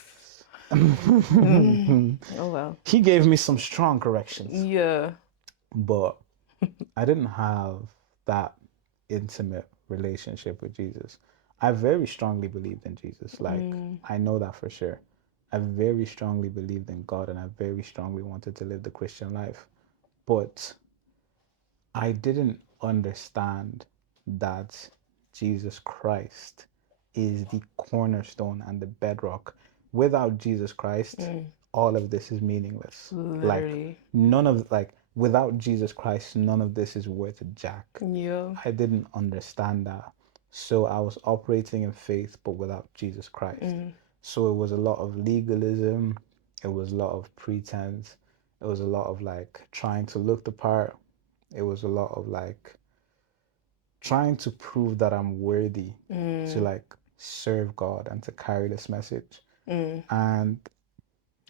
Mm. Oh well. He gave me some strong corrections, Yeah. but I didn't have that intimate relationship with Jesus. I very strongly believed in Jesus. Like, Mm, I know that for sure. I very strongly believed in God and I very strongly wanted to live the Christian life. But I didn't understand that Jesus Christ is the cornerstone and the bedrock. Without Jesus Christ, mm. all of this is meaningless. Like, Literally. without Jesus Christ, none of this is worth a jack. Yeah. I didn't understand that. So I was operating in faith, but without Jesus Christ. Mm, So it was a lot of legalism. It was a lot of pretense. It was a lot of like trying to look the part. It was a lot of like trying to prove that I'm worthy to mm, like serve God and to carry this message. mm. And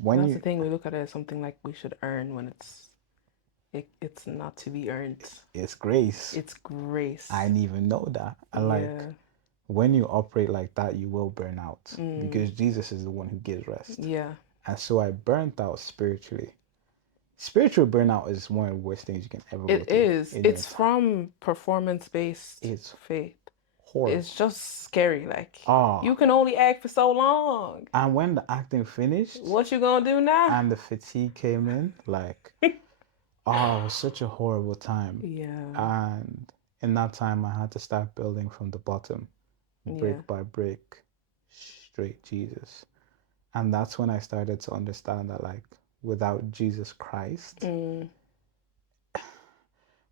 And when that's the you, thing, we look at it as something like we should earn when it's not to be earned. it's grace. It's I grace. didn't even know that. I like Yeah. when you operate like that, you will burn out Mm, because Jesus is the one who gives rest. yeah. And so I burnt out spiritually. Spiritual burnout is one of the worst things you can ever go It through is. in your It's entire. from performance-based It's faith. It's horrible. just scary. Like, you Ah, can only act for so long. and when the acting finished What you gonna do now? and the fatigue came in, like, oh, it was such a horrible time. Yeah. And in that time, I had to start building from the bottom, Yeah. brick by brick, straight Jesus. And that's when I started to understand that, like, without Jesus Christ, Mm,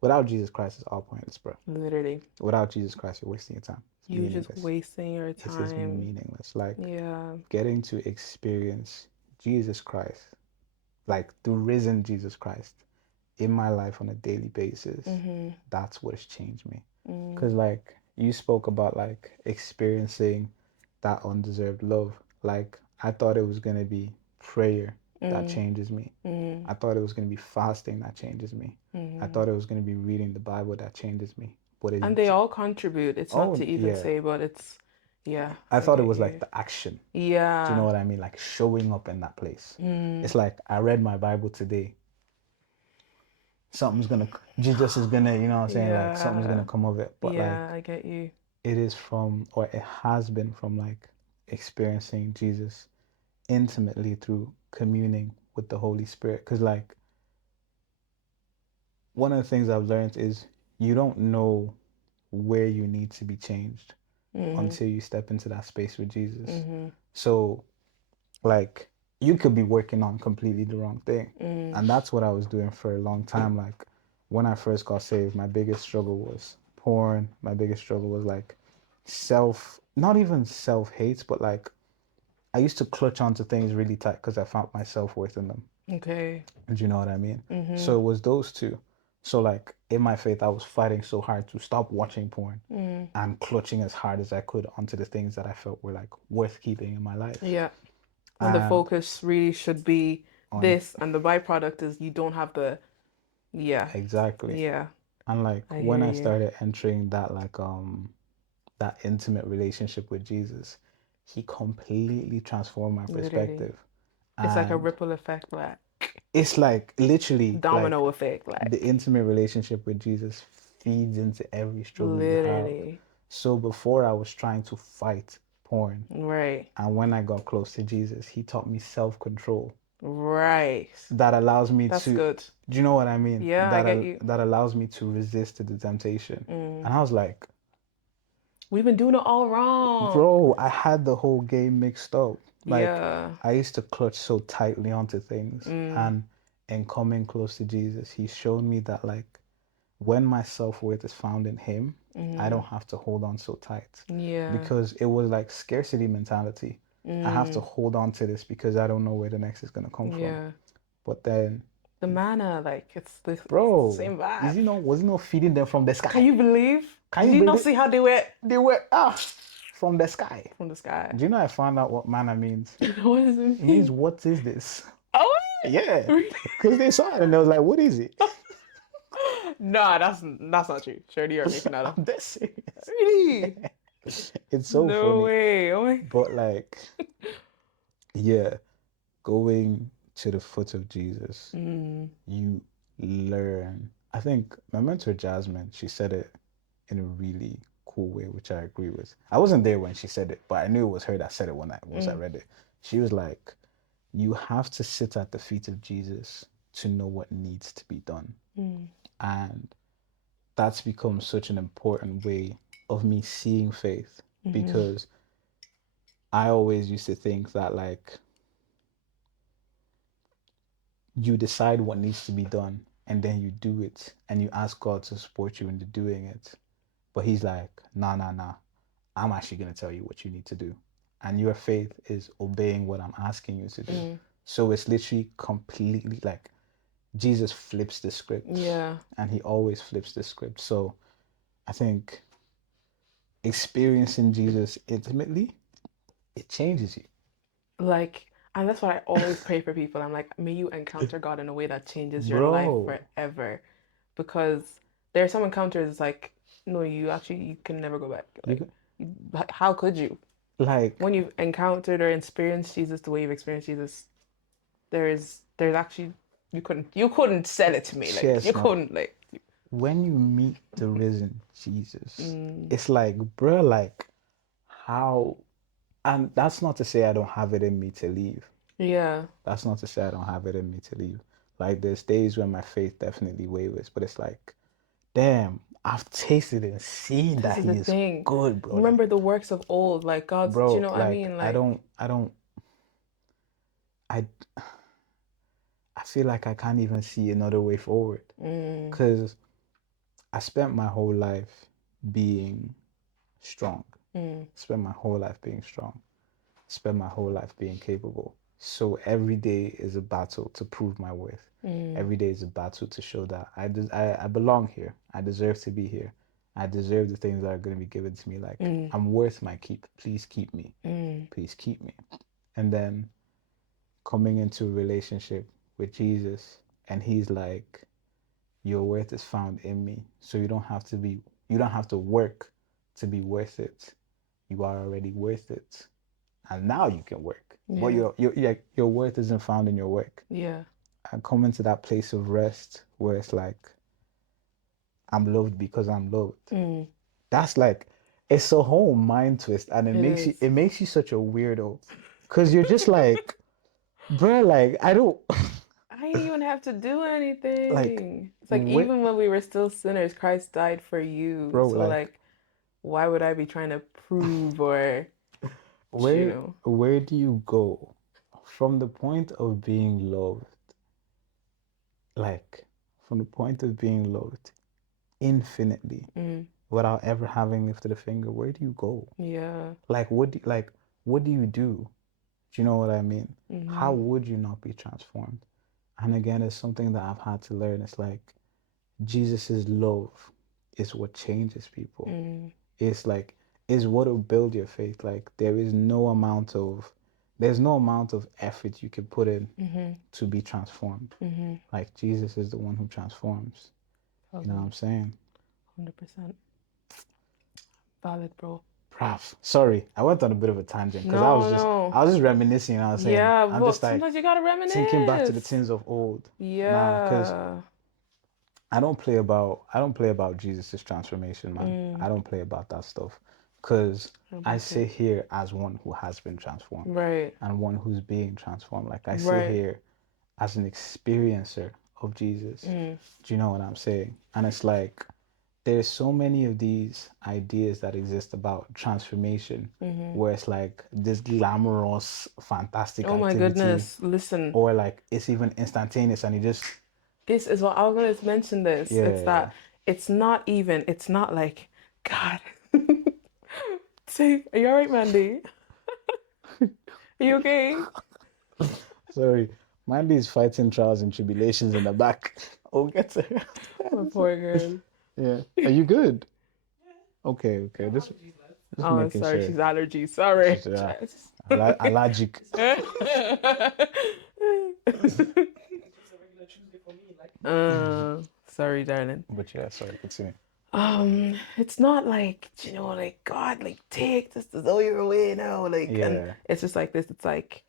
without Jesus Christ, it's all pointless, bro. literally. Without Jesus Christ, you're wasting your time. It's You just meaningless. wasting your It is time. meaningless. Like, Yeah. getting to experience Jesus Christ, like the risen Jesus Christ, in my life on a daily basis, Mm-hmm. that's what has changed me. Mm, Because, like, you spoke about, like, experiencing that undeserved love. Like, I thought it was going to be prayer that mm, changes me. mm, I thought it was going to be fasting that changes me. I mm. thought it was going to be reading the Bible that changes me. But And they it's, all contribute. It's not oh, to even yeah. say, but it's, yeah, I I thought it get was like you. the action. Do you know Yeah. what I mean? Like showing up in that place. Mm, It's like I read my Bible today. Something's gonna, Jesus is gonna, you know what I'm saying? Like something's gonna yeah. come of it. But Yeah, like I get you. it is from, or it has been from like experiencing Jesus intimately through communing with the Holy Spirit. Because like one of the things I've learned is you don't know where you need to be changed Mm-hmm. until you step into that space with Jesus. Mm-hmm. So like you could be working on completely the wrong thing. Mm, And that's what I was doing for a long time. Like when I first got saved, my biggest struggle was porn. My biggest struggle was like not even self-hate, but like I used to clutch onto things really tight because I found my self-worth in them. okay. Do you know what I mean? Mm-hmm. So it was those two. So like in my faith, I was fighting so hard to stop watching porn Mm, and clutching as hard as I could onto the things that I felt were like worth keeping in my life. yeah. And the And focus really should be on this, and the byproduct is you don't have the, yeah. exactly. Yeah. And like I when hear I you. started entering that like that intimate relationship with Jesus, he completely transformed my Literally. perspective. It's like a And ripple effect, like it's like literally like domino effect, the like intimate relationship with Jesus feeds into every struggle you have. literally. So before I was trying to fight porn, Right. and when I got close to Jesus, he taught me self-control Right. that allows me That's to, good. do you know what I mean? Yeah, I get you. That allows me to resist the temptation. Mm. And I was like, We've been doing it all wrong. bro, I had the whole game mixed up. Like Yeah. I used to clutch so tightly onto things, Mm. and in coming close to Jesus, he showed me that like when my self-worth is found in him, I Mm. don't have to hold on so tight Yeah. because it was like scarcity mentality. I have to Mm. hold on to this because I don't know where the next is gonna come from. Yeah. But then, The manna, like it's the bro, same vibe. was it not feeding them from the Can sky? you believe? Can Did you you not believe see how they were they were from the sky? from the sky? Do you know I found out what manna means? What does it It means mean? what is this? Oh, Yeah, really? because they saw it and they was like, what is it? Nah, that's not true. Surely you're making that up. I'm dead serious. Really? It's so No funny. way. Oh my. But like, yeah, going to the foot of Jesus, Mm, you learn. I think my mentor Jasmine, she said it in a really cool way, which I agree with. I wasn't there when she said it, but I knew it was her that said it when I mm, read it. She was like, you have to sit at the feet of Jesus to know what needs to be done. mm, And that's become such an important way of me seeing faith mm-hmm. because I always used to think that like you decide what needs to be done and then you do it and you ask God to support you in doing it. But he's like, nah, nah, nah. I'm actually going to tell you what you need to do. And your faith is obeying what I'm asking you to do. Mm. So it's literally completely like Jesus flips the script Yeah. and he always flips the script. So I think experiencing Jesus intimately, it changes you. Like, and that's what I always pray for people. I'm like, may you encounter God in a way that changes your life Bro, forever. Because there are some encounters like, no, you can never go back. you Like, can, How could you? Like, When you've encountered or experienced Jesus the way you've experienced Jesus, there's actually you couldn't sell it to me like you cheers, no. couldn't like When you meet the risen Jesus, mm, it's like, bro, like, how? And that's not to say I don't have it in me to leave. yeah. That's not to say I don't have it in me to leave. Like, there's days when my faith definitely wavers, but it's like, damn, I've tasted and seen This that is the he is thing. good, bro. Remember Like, the works of old, like God's. Do you bro, know what I like, mean? I Like, don't, I don't, I, I feel like I can't even see another way forward. mm, Because I spent my whole life being strong. mm, Spent my whole life being strong. Spent my whole life being capable. So every day is a battle to prove my worth. mm, Every day is a battle to show that I belong here. I deserve to be here. I deserve the things that are going to be given to me. Like, mm, I'm worth my keep. Please keep me. mm, Please keep me. And then coming into a relationship with Jesus, and he's like, your worth is found in me. So you don't have to work to be worth it. You are already worth it. And now you can work. But yeah, your worth isn't found in your work. yeah, And coming to that place of rest where it's like, I'm loved because I'm loved. mm, That's like, it's a whole mind twist, and it is. it makes you such a weirdo. Cause you're just like, bro, like I don't I didn't even have to do like anything. It's like where even when we were still sinners, Christ died for you. bro, So like like, why would I be trying to prove or, you where know? where do you go from the point of being loved, like from the point of being loved infinitely Mm, without ever having lifted a finger? Where do you go? yeah. Like what do you do? Do you know what I mean? How Mm-hmm. would you not be transformed? And again, it's something that I've had to learn. It's like Jesus's love is what changes people. Mm, It's like is what will build your faith. Like there's no amount of effort you can put in mm-hmm. to be transformed. Mm-hmm. Like Jesus is the one who transforms. You know what I'm Totally. saying? 100%. Valid, bro. Prof. Sorry, I went on a bit of a tangent because No, no. I was just reminiscing and I was saying Yeah, I'm just but like sometimes you gotta thinking back to the reminisce. things of old. Nah, because Yeah. I don't play about Jesus's transformation, man. I Mm, don't play about that stuff because what I about sit it? here as one who has been transformed Right. and one who's being transformed. Like I sit Right. here as an experiencer of Jesus. Mm, Do you know what I'm saying? And it's like there's so many of these ideas that exist about transformation mm-hmm. where it's like this glamorous, fantastic Oh my activity, goodness. Listen, or like it's even instantaneous and you just this is what I was gonna mention this. It's yeah. that it's not like, God. Say, are you all right, Mandy? Are you okay? Sorry, Mandy's fighting trials and tribulations in the back. I'll get to her after the My episode. poor girl. Yeah. Are you good? Okay, okay. Just Oh, making sorry, sure. she's allergy. Sorry. She's Jess. allergic. Sorry, darling. But yeah, sorry, continue. It's not like, like God, like take this all your way now, like, and Yeah. it's just like this. It's like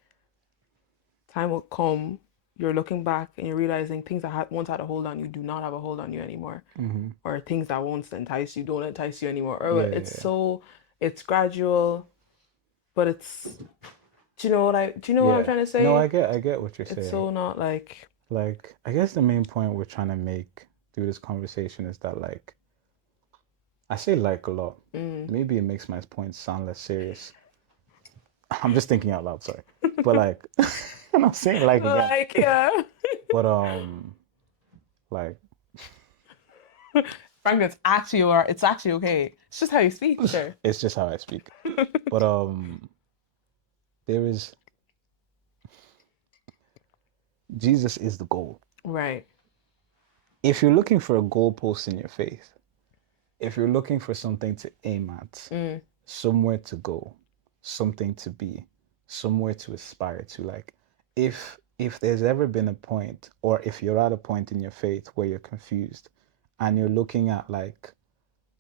time will come. You're looking back and you're realizing things that once had a hold on you do not have a hold on you anymore, Mm-hmm. or things that once entice you don't entice you anymore. Or Yeah, yeah, yeah. it's gradual, but do you know what I'm Yeah. trying to No, say? I get what you're It's saying. so not like, Like, I guess the main point we're trying to make through this conversation is that like I say like a lot. mm, Maybe it makes my point sound less serious. I'm just thinking out loud, sorry. But like I'm not saying like again. like yeah. But like Frank, it's actually okay. It's just how you speak, sure. it's just how I speak. But there is Jesus is the goal. Right. If you're looking for a goalpost in your faith, if you're looking for something to aim at, Mm, somewhere to go, something to be, somewhere to aspire to, like if there's ever been a point, or if you're at a point in your faith where you're confused and you're looking at like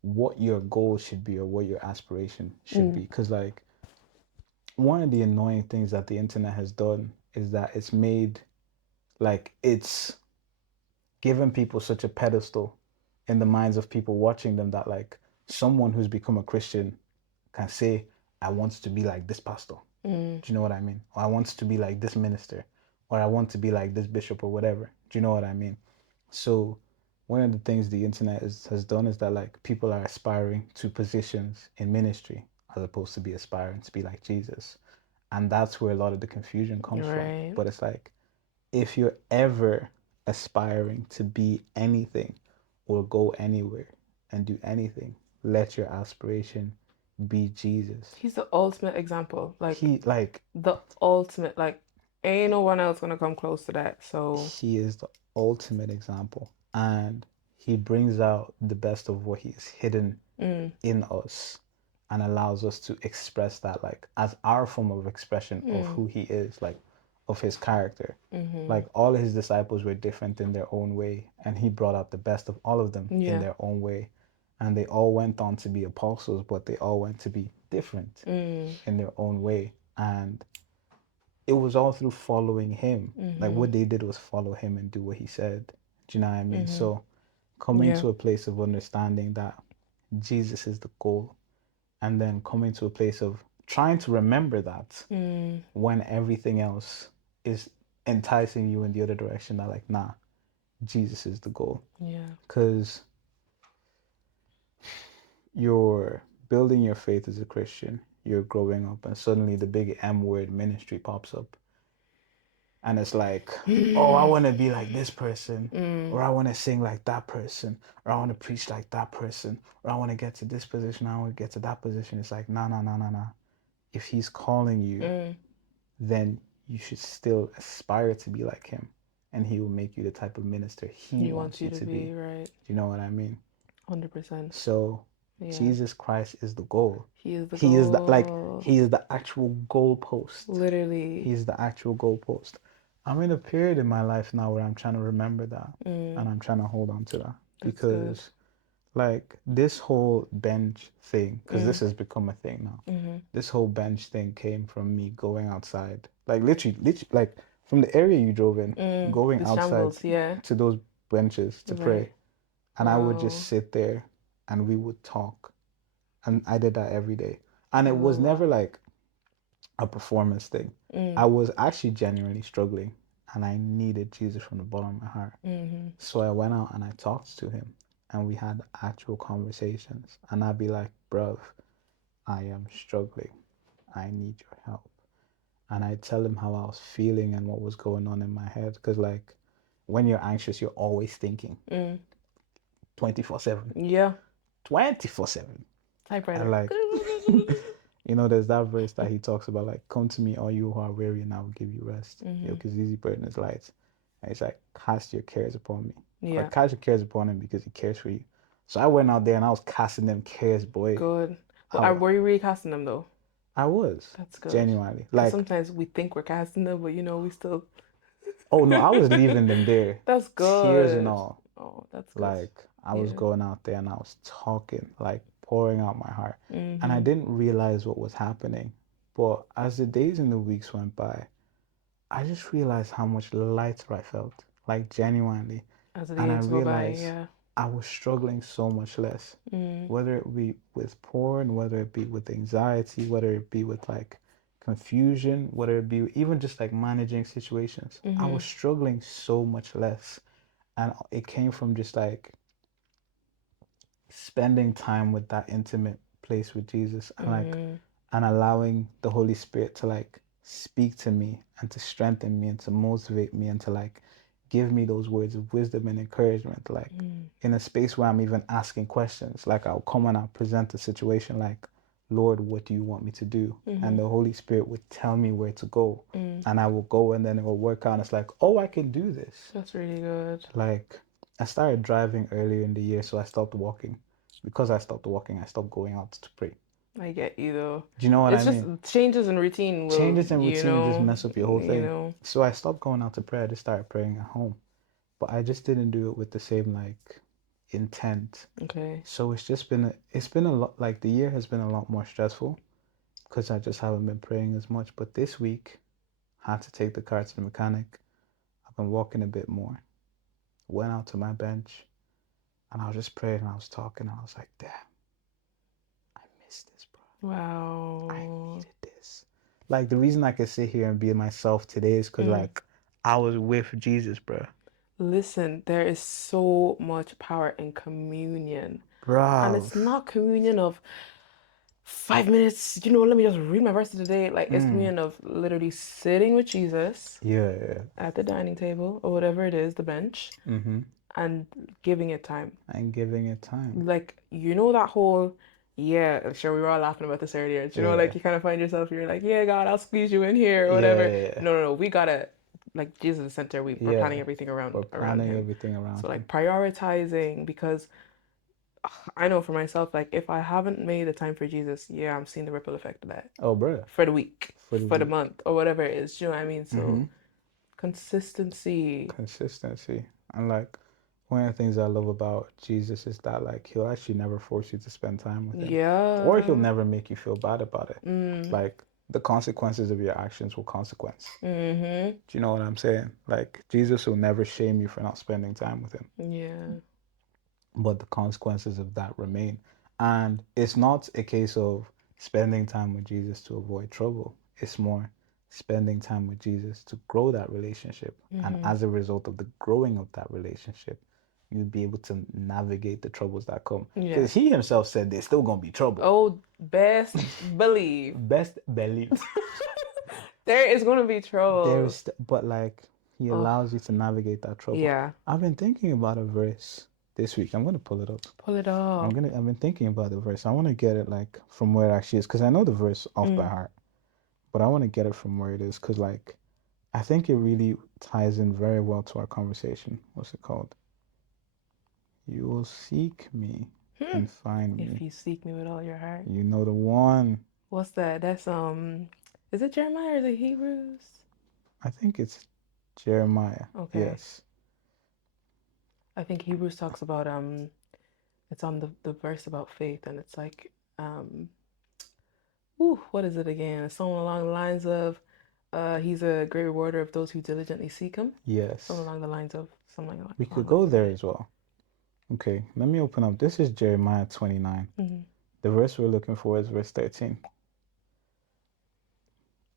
what your goal should be or what your aspiration should Mm. be. Because, like, one of the annoying things that the internet has done is that it's made, like, it's given people such a pedestal in the minds of people watching them that, like, someone who's become a Christian can say, I want to be like this pastor. Mm. Do you know what I mean? Or I want to be like this minister, or I want to be like this bishop or whatever. Do you know what I mean? So one of the things the internet has done is that, like, people are aspiring to positions in ministry as opposed to be aspiring to be like Jesus. And that's where a lot of the confusion comes from. Right. But it's like, if you're ever aspiring to be anything or go anywhere and do anything, let your aspiration be Jesus. He's the ultimate example. Like He like the ultimate. Like ain't no one else gonna come close to that. So. he is the ultimate example, and he brings out the best of what he's hidden Mm. in us and allows us to express that, like, as our form of expression of Mm. who he is, like, of his character. Mm-hmm. Like, all his disciples were different in their own way, and he brought out the best of all of them in Yeah. their own way, and they all went on to be apostles, but they all went to be different Mm. in their own way. And it was all through following him. Like, Mm-hmm. what they did was follow him and do what he said. Do you know what I mean? Mm-hmm. So coming Yeah. to a place of understanding that Jesus is the goal, and then coming to a place of trying to remember that Mm. when everything else is enticing you in the other direction, that, like, nah, Jesus is the goal. Yeah. Because you're building your faith as a Christian, you're growing up, and suddenly the big M word ministry pops up. And it's like, oh, I want to be like this person, Mm. or I want to sing like that person, or I want to preach like that person, or I want to get to this position, I want to get to that position. It's like, nah, nah, nah, nah, nah. If he's calling you, Mm. then you should still aspire to be like him, and he will make you the type of minister he He wants wants you you to to be. be Do right. you know what I mean? 100%. So Yeah. Jesus Christ is the goal. He is the He is the, like, goal. he is the actual goalpost. Literally. He's the actual goalpost. I'm in a period in my life now where I'm trying to remember that, Mm. and I'm trying to hold on to that, That's good. because, like, this whole bench thing, because Mm. this has become a thing now. Mm-hmm. This whole bench thing came from me going outside, like, literally, like, from the area you drove in, Mm. going The outside shambles. Yeah. to those benches to Right. pray, and I would just Bro. sit there and we would talk, and I did that every day, and I it was love that. never like a performance thing. Mm. I was actually genuinely struggling, and I needed Jesus from the bottom of my heart. Mm-hmm. So I went out and I talked to him, and we had actual conversations. And I'd be like, bruv, I am struggling. I need your help. And I'd tell him how I was feeling and what was going on in my head. Because, like, when you're anxious, you're always thinking Mm. 24/7. Yeah. 24/7. And, Typewriter. like, there's that verse that he talks about, like, come to me, all you who are weary, and I will give you rest. Mm-hmm. Yoke is easy, burden is light. And it's like, cast your cares upon me. Or Yeah. cast your cares upon him because he cares for you. So I went out there and I was casting them cares, boy. Good. But I, were you really casting them though? I was, That's good. genuinely. Because Like, sometimes we think we're casting them, but we still. oh no, I was leaving them there, That's tears and good. all. Oh, that's good. Like, I was Yeah. going out there and I was talking, like, pouring out my heart. And I Mm-hmm. didn't realize what was happening. But as the days and the weeks went by, I just realized how much lighter I felt, like, genuinely. As the And I days go by, realized yeah. I was struggling so much less, Mm. whether it be with porn, whether it be with anxiety, whether it be with, like, confusion, whether it be even just like managing situations. I Mm-hmm. was struggling so much less. And it came from just, like, spending time with that intimate place with Jesus, and, like, Mm-hmm. and allowing the Holy Spirit to, like, speak to me and to strengthen me and to motivate me and to, like, give me those words of wisdom and encouragement, like, Mm-hmm. in a space where I'm even asking questions. Like, I'll come and I'll present the situation like, Lord, what do you want me to do? Mm-hmm. And the Holy Spirit would tell me where to go. Mm. And I will go, and then it will work out. And it's like, oh, I can do this. That's really good. Like, I started driving earlier in the year, so I stopped walking. Because I stopped walking, I stopped going out to pray. I get you though. Do you know what I It's just mean? changes in routine will, Changes in routine just mess up your whole you thing. know. So I stopped going out to pray. I just started praying at home. But I just didn't do it with the same, like, intent. Okay. So it's been a lot, like the year has been a lot more stressful because I just haven't been praying as much. But this week, I had to take the car to the mechanic. I've been walking a bit more. Went out to my bench and I was just praying and I was talking. And I was like, damn, I miss this, bro. I Wow. needed this. Like the reason I could sit here and be myself today is because Mm. like I was with Jesus, bro. Listen, there is so much power in communion. And Bruv. it's not communion of 5 minutes, let me just read my verse of the day. Like, it's Mm. communion of literally sitting with Jesus Yeah, yeah. at the dining table or whatever it is, the bench, Mm-hmm. and giving it time. And giving it time. Like, that whole, yeah, sure, we were all laughing about this earlier. Like Yeah. you kind of find yourself, you're like, yeah, God, I'll squeeze you in here or Yeah, whatever. yeah, yeah. No, no, no, we gotta, like, Jesus is the center. We're planning Yeah. everything We're around planning him. everything around So, like, him. prioritizing because I know for myself, like, if I haven't made the time for Jesus, yeah, I'm seeing the ripple effect of that Oh, bro. for the week, For the for the week. month, or whatever it is. You know what I mean? So, Mm-hmm. consistency. Consistency. And like one of the things I love about Jesus is that like he'll actually never force you to spend time with him. Or he'll Yeah. never make you feel bad about it. Mm. Like the consequences of your actions will consequence. Mm-hmm. Do you know what I'm saying? Like Jesus will never shame you for not spending time with him. Yeah. But the consequences of that remain. And it's not a case of spending time with Jesus to avoid trouble. It's more spending time with Jesus to grow that relationship. And Mm-hmm. as a result of the growing of that relationship, you'll be able to navigate the troubles that come. Yeah. Because he himself said there's still gonna be trouble. Oh, best believe. Best believe. There is gonna be trouble. But like he Oh, allows you to navigate that trouble. yeah. I've been thinking about a verse this week. I'm gonna pull it up. Pull it up. I've been thinking about the verse. I want to get it like from where it actually is because I know the verse off by Mm. heart, but I want to get it from where it is because like I think it really ties in very well to our conversation. What's it called? You will seek me Hmm. and find If me. you seek me with all your heart. You know the one. What's that? That's is it Jeremiah or is it Hebrews? I think it's Jeremiah. Okay. Yes. I think Hebrews talks about it's on the verse about faith and it's like ooh, what is it again? It's something along the lines of he's a great rewarder of those who diligently seek him. Something Yes. along the lines of something We along could the lines go of there that. as well. Okay, let me open up. This is Jeremiah 29. Mm-hmm. The verse we're looking for is verse 13.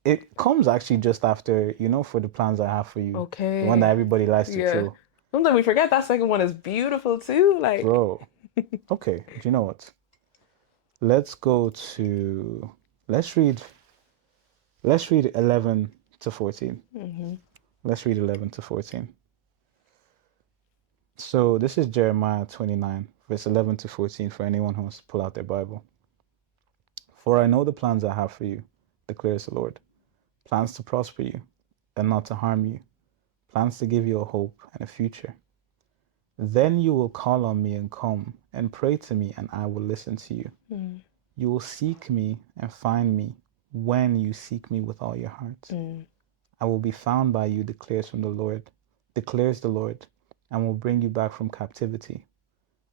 It comes actually just after, for the plans I have for you, the one that Okay. everybody likes to Yeah. throw. Sometimes we forget that second one is beautiful too. Like, Bro, okay, do you know what? Let's go to, let's read, let's read 11 to 14. hmm Let's read 11 to 14. So this is Jeremiah 29, verse 11 to 14 for anyone who wants to pull out their Bible. For I know the plans I have for you, declares the Lord. Plans to prosper you and not to harm you. Plans to give you a hope and a future. Then you will call on me and come and pray to me, and I will listen to you. mm, You will seek me and find me when you seek me with all your heart. mm, I will be found by you, declares the Lord, and will bring you back from captivity.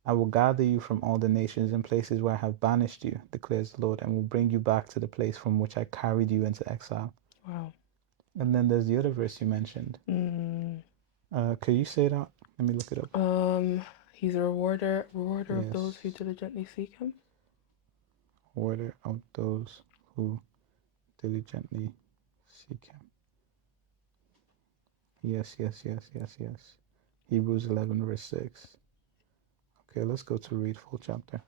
I will gather you from all the nations and places where I have banished you, declares the Lord, and will bring you back to the place from which I carried you into exile. wow. And then there's the other verse you mentioned. Mm, Could you say that? Let me look it up. he's a rewarder of those who Yes. diligently seek him. Order of those who diligently seek him. Yes, yes, yes, yes, yes. Hebrews 11, verse 6. Okay, let's go to read full chapter.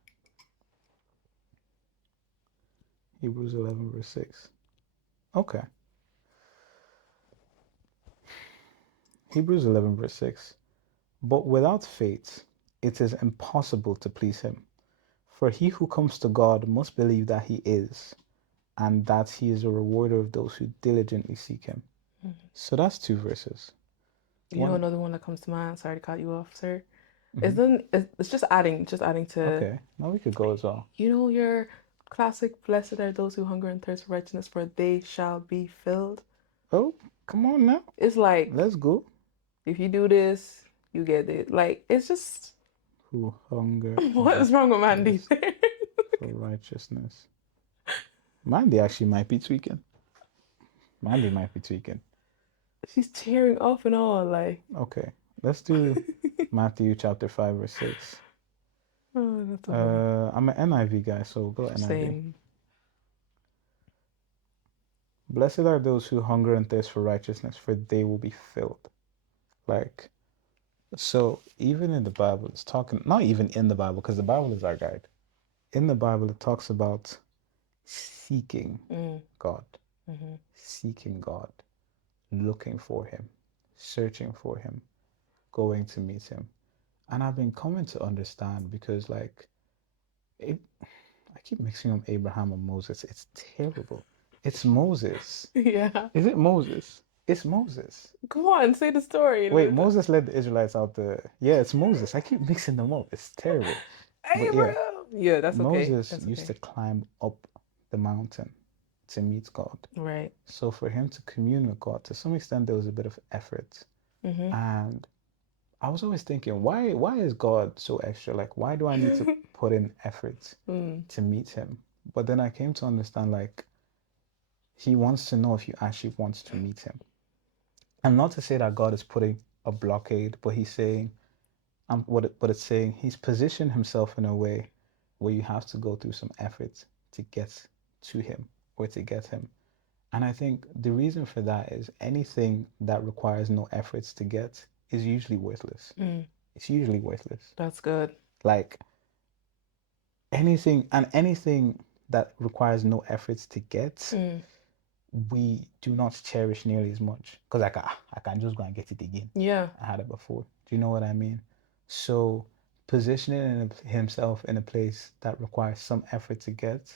Hebrews 11, verse 6. Okay. Hebrews 11, verse 6. But without faith, it is impossible to please him. For he who comes to God must believe that he is, and that he is a rewarder of those who diligently seek him. Mm. So that's two verses. You know One. another one that comes to mind. Sorry to cut you off, sir. Mhm. It's just adding to Okay, now we could go as well. your classic. Blessed are those who hunger and thirst for righteousness, for they shall be filled. Oh, come on now. It's like Let's go. if you do this, you get it. Like it's just who hunger What and is wrong with Mandy? thirst for righteousness. Mandy actually might be tweaking. Mandy might be tweaking. She's tearing up and all, like. Okay, let's do Matthew chapter 5, verse 6. Oh, that's so funny. I'm an NIV guy, so we'll go NIV. Same. Blessed are those who hunger and thirst for righteousness, for they will be filled. Like, so even in the Bible, it's talking, not even in the Bible, because the Bible is our guide. In the Bible, it talks about seeking Mm. God, Mm-hmm. seeking God, looking for Him, searching for Him, going to meet Him. And I've been coming to understand because, like, it, I keep mixing up Abraham and Moses. It's terrible. It's Moses. Yeah. Is it Moses? It's Moses. Come on, say the story. Wait, Moses led the Israelites out the. Yeah, it's Moses. I keep mixing them up. It's terrible. But yeah, Abraham. Yeah, that's okay. Moses That's used to okay. climb up the mountain to meet God. Right. So for him to commune with God, to some extent, there was a bit of effort. Mm-hmm. And I was always thinking, why is God so extra? Like, why do I need to put in effort Mm. to meet him? But then I came to understand, like, he wants to know if you actually want to meet him. And not to say that God is putting a blockade, but he's saying, what it's saying, he's positioned himself in a way where you have to go through some effort to get to him or to get him. And I think the reason for that is anything that requires no efforts to get is usually worthless. Mm. It's usually worthless. That's good. Like anything that requires no efforts to get, Mm. we do not cherish nearly as much. Because I can just go and get it again. Yeah. I had it before. Do you know what I mean? So positioning himself in a place that requires some effort to get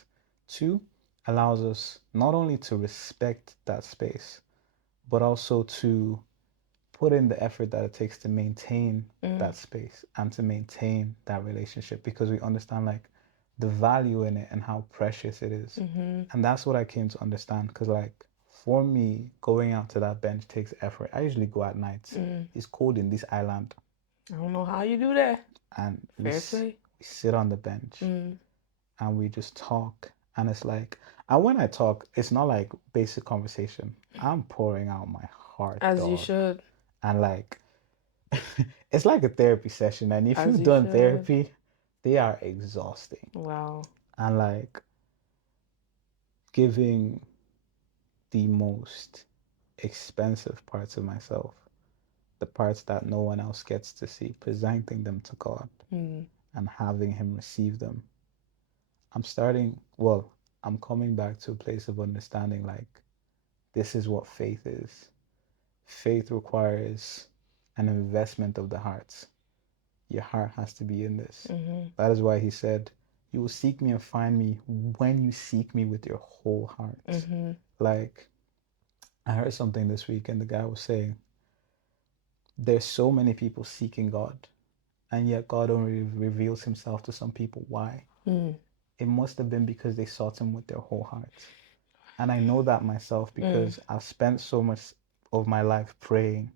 to allows us not only to respect that space, but also to put in the effort that it takes to maintain Mm. that space and to maintain that relationship because we understand like the value in it and how precious it is. Mm-hmm. And that's what I came to understand because like for me, going out to that bench takes effort. I usually go at night. Mm. It's cold in this island I don't know how you do that. and Fair play. we sit on the bench Mm. and we just talk and it's like and when I talk, it's not like basic conversation. I'm pouring out my heart, As you dog. should. And like it's like a therapy session, and if As you've you done should. therapy, they are exhausting. Wow. And like giving the most expensive parts of myself, the parts that no one else gets to see, presenting them to God Mm. and having Him receive them. I'm coming back to a place of understanding like this is what faith is. Faith requires an investment of the heart. Your heart has to be in this. Mm-hmm. That is why he said, you will seek me and find me when you seek me with your whole heart. Mm-hmm. Like, I heard something this week, and the guy was saying, there's so many people seeking God, and yet God only reveals himself to some people. Why? Mm. It must have been because they sought him with their whole heart. And I know that myself Mm. because I've spent so much of my life praying,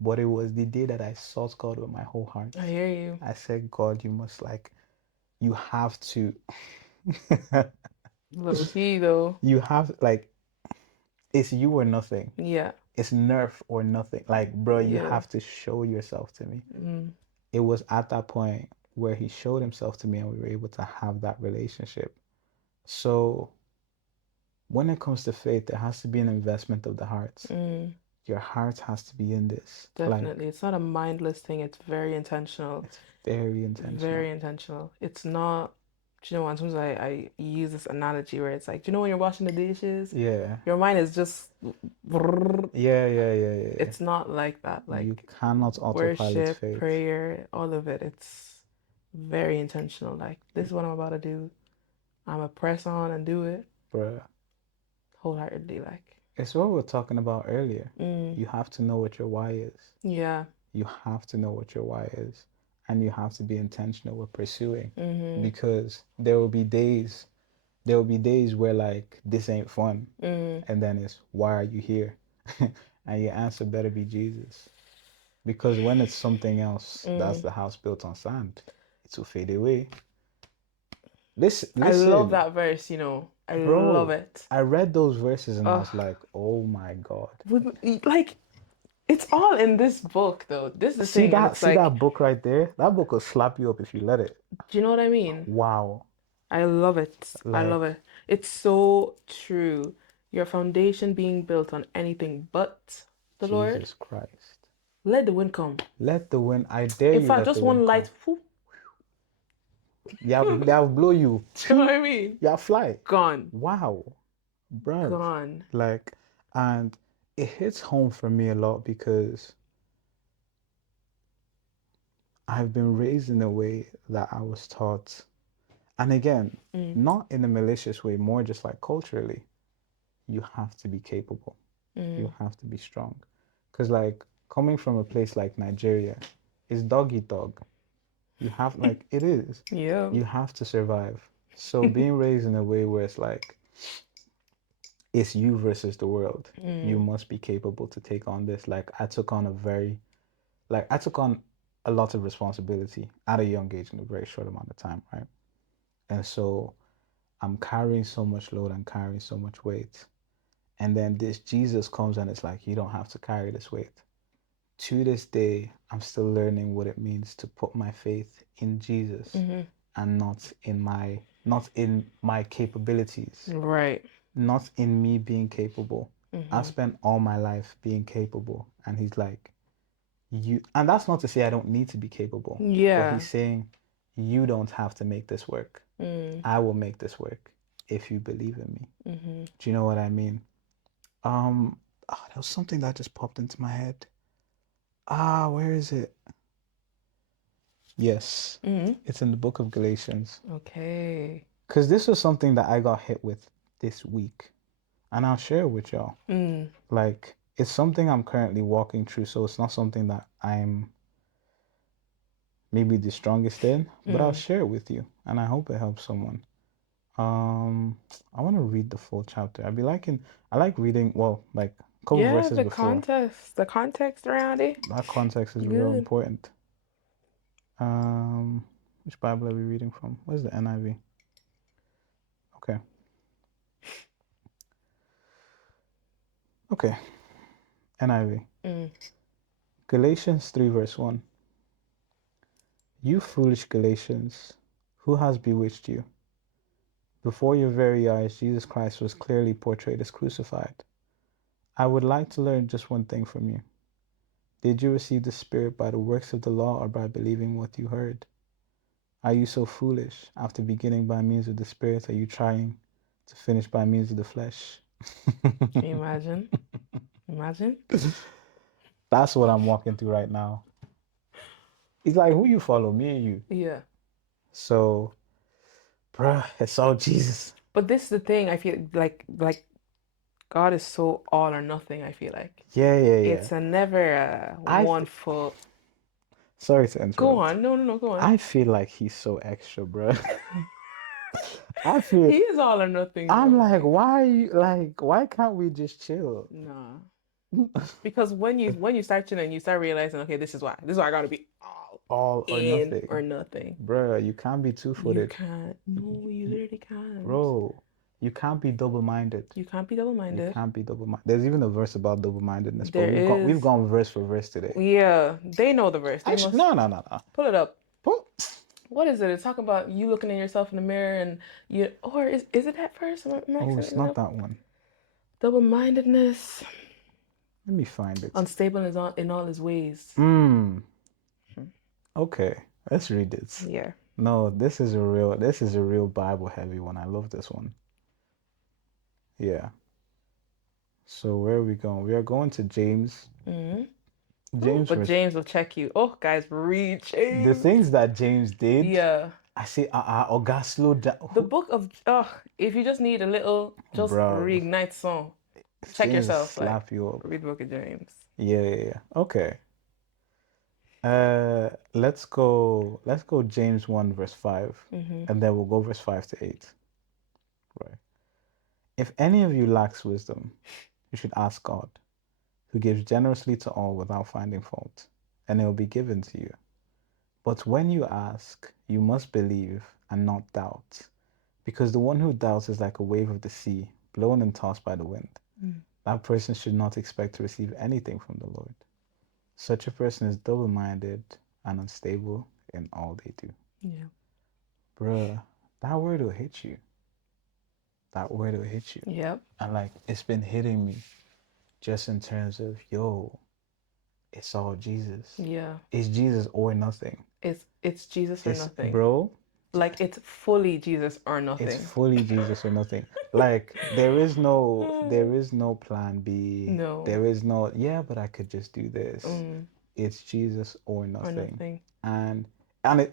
but it was the day that I sought God with my whole heart. I hear you. I said, God, you must like you have to Low key though. you have like it's you or nothing. Yeah. It's nerf or nothing. Like, bro, you Yeah. have to show yourself to me. Mm. It was at that point where he showed himself to me and we were able to have that relationship. So when it comes to faith, there has to be an investment of the heart. Mm. Your heart has to be in this. Like, Definitely. It's not a mindless thing. It's very intentional. it's very Very intentional. intentional. It's not, do you know, sometimes I use this analogy where it's like, do you know when you're washing the dishes, Yeah. your mind is just, Yeah. it's not like that. You Like cannot autopilot worship, faith, prayer, all of it, it's very intentional. Like, this is what I'm about to do. I'm gonna press on and do it bro. wholeheartedly. Like, It's what we were talking about earlier. mm, You have to know what your why is. yeah. You have to know what your why is. And you have to be intentional with pursuing. Mm-hmm. Because there will be days where like this ain't fun. Mm, And then it's why are you here? And your answer better be Jesus. Because when it's something else, that's mm. the house built on sand. it will fade away. Listen, I love listen, that verse, I love bro. it. I read those verses and I Ugh. was like, oh my God. Like, it's all in this book, though. This is the See thing, and that, it's see like, that book right there? That book will slap you up if you let it. do you know what I mean? Wow. I love it. I love Like, it. It's so true. Your foundation being built on anything but the Lord. Jesus Christ. Let the wind come. Let the wind, I dare In you, fact, let the just wind one come. light. Whoop. They have blow you. Do you know what I mean? Yeah, fly. Gone. Wow. Bruv. Gone. Like, and it hits home for me a lot because I've been raised in a way that I was taught, and again, Mm, not in a malicious way, more just like culturally, you have to be capable. You mm. have to be strong. Because, like, coming from a place like Nigeria, it's dog eat dog. You have, like, it is. Yeah. You have to survive. So, being raised in a way where it's like, it's you versus the world, you Mm, must be capable to take on this. Like, I took on a lot of responsibility at a young age in a very short amount of time, right? And so, I'm carrying so much load and carrying so much weight. And then this Jesus comes and it's like, you don't have to carry this weight. To this day, I'm still learning what it means to put my faith in Jesus hmm. and not in my capabilities, Right. not in me being capable. I've Hmm. spent all my life being capable, and he's like, you, and that's not to say I don't need to be capable, but he's Yeah. saying, you don't have to make this work. Mm, I will make this work if you believe in me. hmm. Do you know what I mean? There was something that just popped into my head. Where is it? Yes, Mm. it's in the book of Galatians. Okay. Because this was something that I got hit with this week, and I'll share it with y'all. Mm, Like, it's something I'm currently walking through, so it's not something that I'm maybe the strongest in, but I'll mm. share it with you, and I hope it helps someone. Um, I want to read the full chapter. I like reading, well, like a couple Yeah, verses before. the context around it. That context is real Good. important. Um, which Bible are we reading from? Where's the NIV? Okay. Okay. NIV. Mm. Galatians 3 verse 1. You foolish Galatians, who has bewitched you? Before your very eyes, Jesus Christ was clearly portrayed as crucified. I would like to learn just one thing from you. Did you receive the Spirit by the works of the law or by believing what you heard? Are you so foolish? After beginning by means of the Spirit, are you trying to finish by means of the flesh? Imagine. Imagine. That's what I'm walking through right now. It's like, who you follow, me and you. Yeah. So, bruh, it's all Jesus. But this is the thing, I feel like God is so all or nothing, I feel like. Yeah, yeah, yeah. It's a never I, one f- full. Sorry to Go interrupt. on. No, no, no, go on. I feel like he's so extra, bruh. I feel, He is all or nothing I'm though. like, why can't we just chill? Nah. Because when you start chilling, you start realizing, okay, this is why I gotta be all All or in or nothing. nothing. Bruh, you can't be You two-footed. can't. No, you literally can't. Bro, you can't be double-minded. You can't be You double-minded. can't be double-minded. There's even a verse about double-mindedness, but There we've is. gone verse for verse today. Yeah, they know the verse. They Actually, must no, no, no, no. pull it up. But What is it? It's talking about you looking at yourself in the mirror and you, or is it that verse? Am I oh, it's mixing it not up? that one. Double-mindedness, Let me find it. unstable in all his ways. Hmm. Okay, let's read it. Yeah. No, this is a real Bible heavy one. I love this one. Yeah. So where are we going? We are going to James. Hmm. Oh, James but verse. James will check you. Oh, guys, read The James. things that James did, Yeah. I say, Oga, slow down. The book of if you just need a little, just Bro, reignite song. Check James will yourself. Like, slap you up. read the book of James. Yeah, yeah, yeah. Okay. Let's go James 1 verse 5 Mm-hmm. and then we'll go verse 5 to 8. Right. If any of you lacks wisdom, you should ask God, who gives generously to all without finding fault, and it will be given to you. But when you ask, you must believe and not doubt, because the one who doubts is like a wave of the sea, blown and tossed by the wind. Mm. That person should not expect to receive anything from the Lord. Such a person is double-minded and unstable in all they do. Yeah. Bruh, that word will hit you. That word will hit you. Yep. And like, it's been hitting me just in terms of, yo, it's all Jesus. Yeah. It's Jesus or nothing. It's Jesus or It's, nothing. bro, Like it's fully Jesus or it's nothing. fully Jesus or nothing. Like, there is no plan B. No. There is no, yeah, but I could just do this. Mm. It's Jesus or Or nothing. nothing. And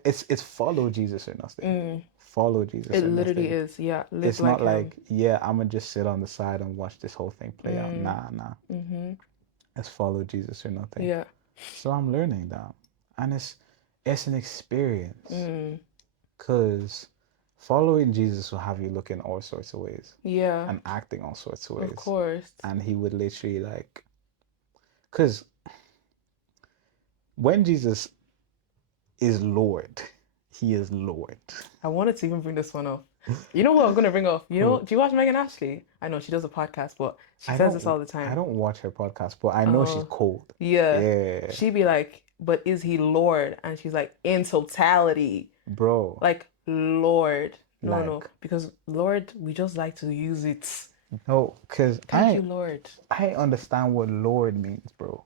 it's follow Jesus or nothing. Mm. Follow It Jesus or literally nothing. is. Yeah. Live It's like not him. like, yeah, I'm gonna just sit on the side and watch this whole thing play out. Mm. Nah, nah. Mm-hmm. Let's follow Jesus or nothing. Yeah. So I'm learning that. And it's an experience. Mm. Because following Jesus will have you looking all sorts of ways Yeah. and acting all sorts of Of ways. course. And he would literally like, because when Jesus is Lord, he is Lord. I wanted to even bring this one up. You know who I'm gonna bring up? You know, Who do you watch Megan Ashley? I know she does a podcast, but she says this all the I time. don't watch her podcast, but I know she's Oh, cold. yeah. Yeah, She'd be like, but is he Lord? And she's like, in totality. bro. Like, Lord. No, no, Like, because Lord, we just like to use it. no, because Thank you, Lord. I understand what Lord means, bro.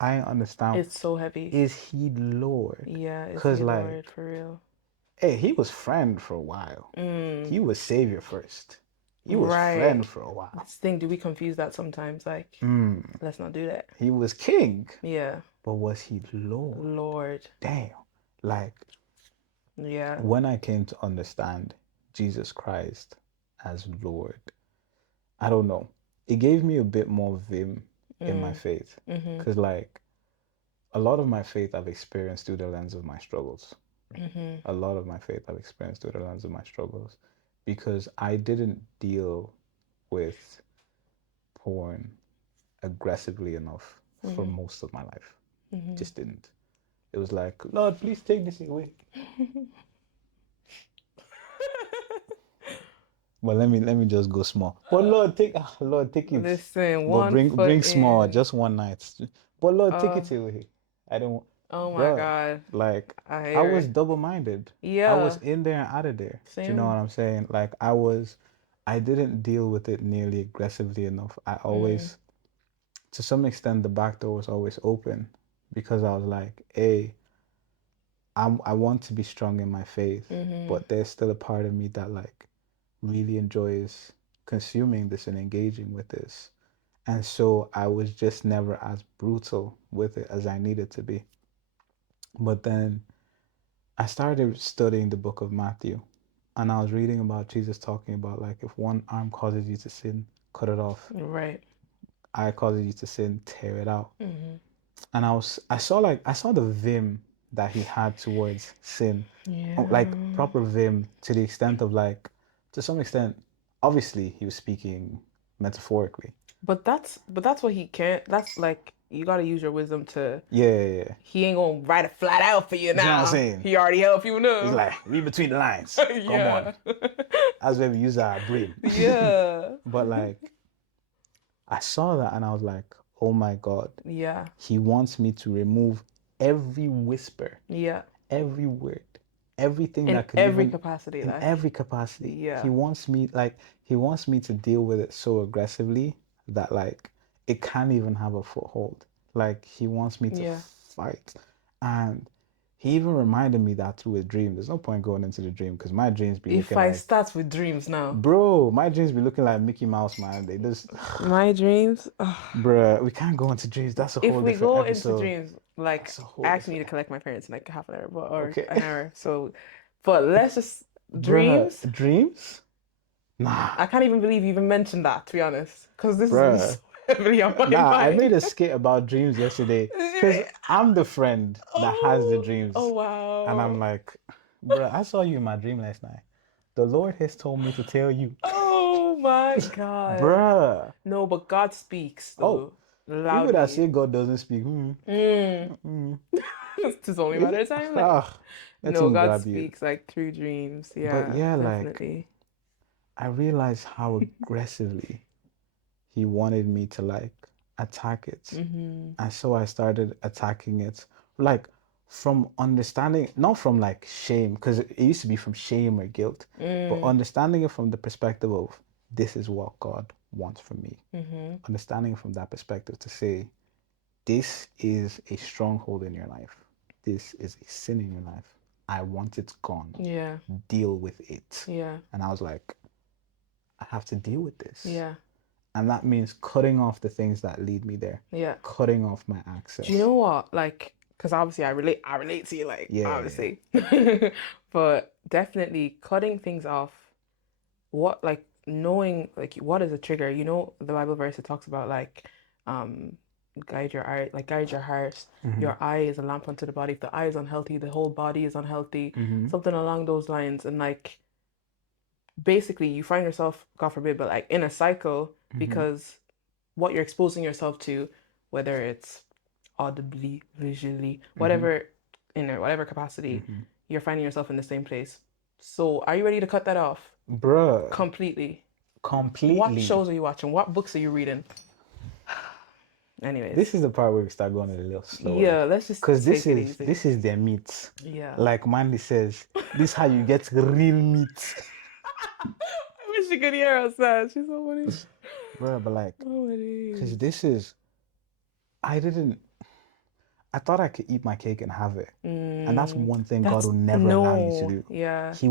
I understand. It's so heavy. Is he Lord? Yeah, is Because he Lord like, for real? hey, he was friend for a while. Mm, He was savior first. He was right. friend for a while. This thing, do we confuse that sometimes? Like, Mm. let's not do that. He was king, Yeah, but was he Lord? Lord. Damn. Like, Yeah. when I came to understand Jesus Christ as Lord, I don't know. It gave me a bit more vim in my Mm, faith. mm-hmm, Because, like, a lot of my faith I've experienced through the lens of my struggles. mm-hmm. A lot of my faith I've experienced through the lens of my struggles. Because I didn't deal with porn aggressively enough for Mm-hmm. most of my life. Mm-hmm. Just didn't. It was like, Lord, please take this away. But let me just go small. But Lord, take it. Listen, But one bring foot small, in. just one night. But Lord, take Uh, it away. I don't, oh my bruh. God. Like I I hear was it. double-minded. I was Yeah, in there and out of there. Do you know what same. I'm saying? Like I didn't deal with it nearly aggressively enough. I Mm, always, to some extent, the back door was always open because I was like, hey, I want to be strong in my faith, mm-hmm. but there's still a part of me that like really enjoys consuming this and engaging with this. And so I was just never as brutal with it as I needed to be. But then I started studying the book of Matthew, and I was reading about Jesus talking about like if one arm causes you to sin, cut it off. Right. Eye causes you to sin, tear it out. Mm-hmm. And I saw the vim that he had towards sin, like Yeah. proper vim to the extent of like, to some extent, obviously he was speaking metaphorically. But that's what he can't. That's like you gotta use your wisdom to. Yeah, yeah, yeah. He ain't gonna write it flat out for you You know what I'm now. saying? He already helped you It's know. like read between the lines. Come on, Yeah. that's where we use our brain. Yeah. But like, I saw that and I was like, oh my God, Yeah. he wants me to remove every whisper, Yeah. every word, everything In that could every even, capacity, in like. every capacity. Yeah. He wants me to deal with it so aggressively that like it can't even have a foothold. Like he wants me to Yeah. fight. And he even reminded me that through a dream. There's no point going into the dream because my dreams be If looking I like, start with dreams now, bro, my dreams be looking like Mickey Mouse, man. They just, my dreams. bruh, we can't go into dreams. That's a If whole we different go into episode. dreams, like That's a whole I actually need different. to collect my parents in like half an hour, but or Okay. an hour. So, but let's just Bruh, dreams. dreams? Nah, I can't even believe you even mentioned that, to be honest, because this is bruh. so heavily on my Nah, I made mind. a skit about dreams yesterday because I'm the friend that has the Oh, oh dreams. And I'm wow. like, bruh, I saw you in my dream last night. The Lord has told me to tell you. Oh my God. Bruh. No, but God speaks Oh, though people that loudly. say God doesn't speak, Mm. hmm. It's only a Is matter it? of time. Like, Ah, let no, him God grab you. speaks like through dreams. But Yeah, yeah, like definitely. I realized how aggressively he wanted me to like attack it. Mm-hmm. And so I started attacking it, like from understanding, not from like shame, because it used to be from shame or guilt, but Mm, understanding it from the perspective of this is what God wants from me. mm-hmm. Understanding it from that perspective to say, this is a stronghold in your life. This is a sin in your life. I want it gone. Yeah, Deal with it. yeah, And I was like, I have to deal with this. yeah, And that means cutting off the things that lead me there, yeah. cutting off my Do you access. know what? Like, because obviously I relate to you, like, Yeah, yeah, yeah. obviously. But definitely cutting things off, what, like, knowing, like, what is a trigger? You know, the Bible verse it talks about, like, um, guide your eye, like, guide your heart. Mm-hmm. Your eye is a lamp unto the body. If the eye is unhealthy, the whole body is unhealthy. Mm-hmm. Something along those lines. And, like, basically, you find yourself, God forbid, but, like, in a cycle Mm-hmm. because what you're exposing yourself to, whether it's audibly, visually, Mm-hmm. whatever in it, whatever capacity, Mm-hmm. you're finding yourself in the same place. So are you ready to cut that off Bruh, completely? What completely. shows are you watching? What books are you reading? This Anyways, is the part where we start going a little slower. yeah, let's just Cause take it easy. this is their meat. Yeah. Like Mandy says, this is how you get real meat. I wish you could hear us. She's so funny. Bruh, but like, Oh, it cause is. this is I didn't I thought I could eat my cake and have it. And that's one thing God That's will never allow you to no. do. Yeah. He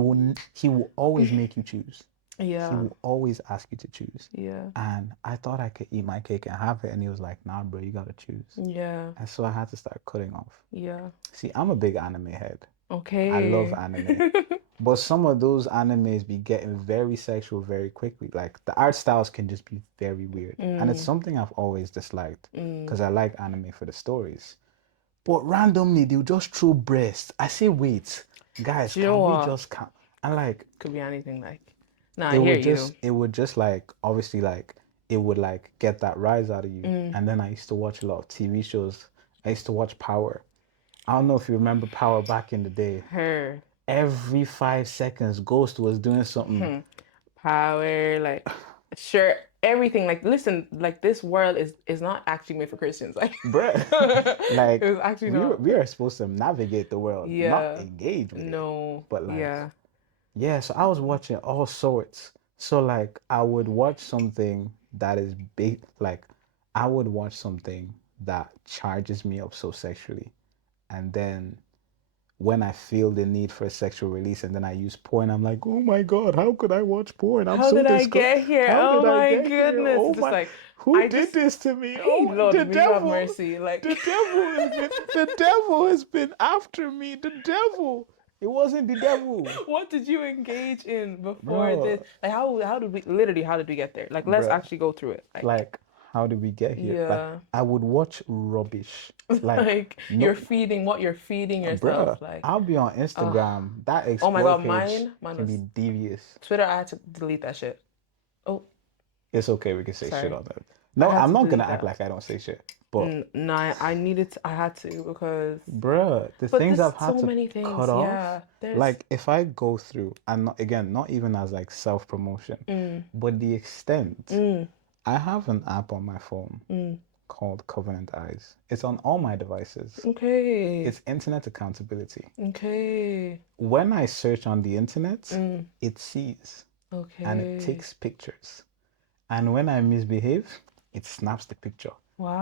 will always make you choose. He Yeah. will always ask you to choose. Yeah. And I thought I could eat my cake and have it. And he was like, nah, bro, you gotta choose. Yeah. And so I had to start cutting off. Yeah. See, I'm a big anime head. I love Okay. anime. But some of those animes be getting very sexual very quickly. Like the art styles can just be very weird. And it's Mm, something I've always disliked mm. because I like anime for the stories. But randomly they'll just throw breasts. I say, wait, guys, Do you know can we what? just count? And like Could be anything. Like, nah, I hear you. it would just like obviously like it would like get that rise out of you. Mm, And then I used to watch a lot of TV shows. I used to watch Power. I don't know if you remember Power back in the day. her. Every 5 seconds, Ghost was doing something. Hmm. Power, like, sure, everything. Like, listen, like this world is not actually made for Christians. Like, Bruh. Like it's actually not. we are supposed to navigate the world, not Yeah. engage with it. No. But like, Yeah. yeah, so I was watching all sorts. So like I would watch something that is big, like I would watch something that charges me up so sexually. And then when I feel the need for a sexual release and then I use porn, I'm like, oh my God, how could I watch porn? I'm How so did I disgusted. get here? How Oh did I my get here? goodness. Oh It's just my, like who I did just this to me? hey Oh, Lord, may you have mercy. the devil has been, the devil has been after me. The devil. It wasn't the devil, what did you engage in before this? bro, Like how did we literally how did we get there? Like let's bro. actually go through it. Like Like, how did we get here? Like, yeah. I would watch rubbish. Like, Like you're no, feeding what you're feeding yourself. bruh, Like I'll be on uh Instagram. That oh my explore God, page mine can be was devious. Twitter. I had to delete that shit. Oh, It's okay, we can say shit sorry. on that. I No, had I'm to not gonna delete act that. like I don't say shit. But, No, I needed to, I had to because bruh, the but things there's I've had so to many cut things. off, Yeah. There's like if I go through, and not, again, not even as like self-promotion, mm, but the extent, mm, I have an app on my phone mm. called Covenant Eyes. It's on all my devices. Okay. It's internet accountability. Okay. When I search on the internet, Mm. it sees and it Okay. takes pictures. And when I misbehave, it snaps the picture,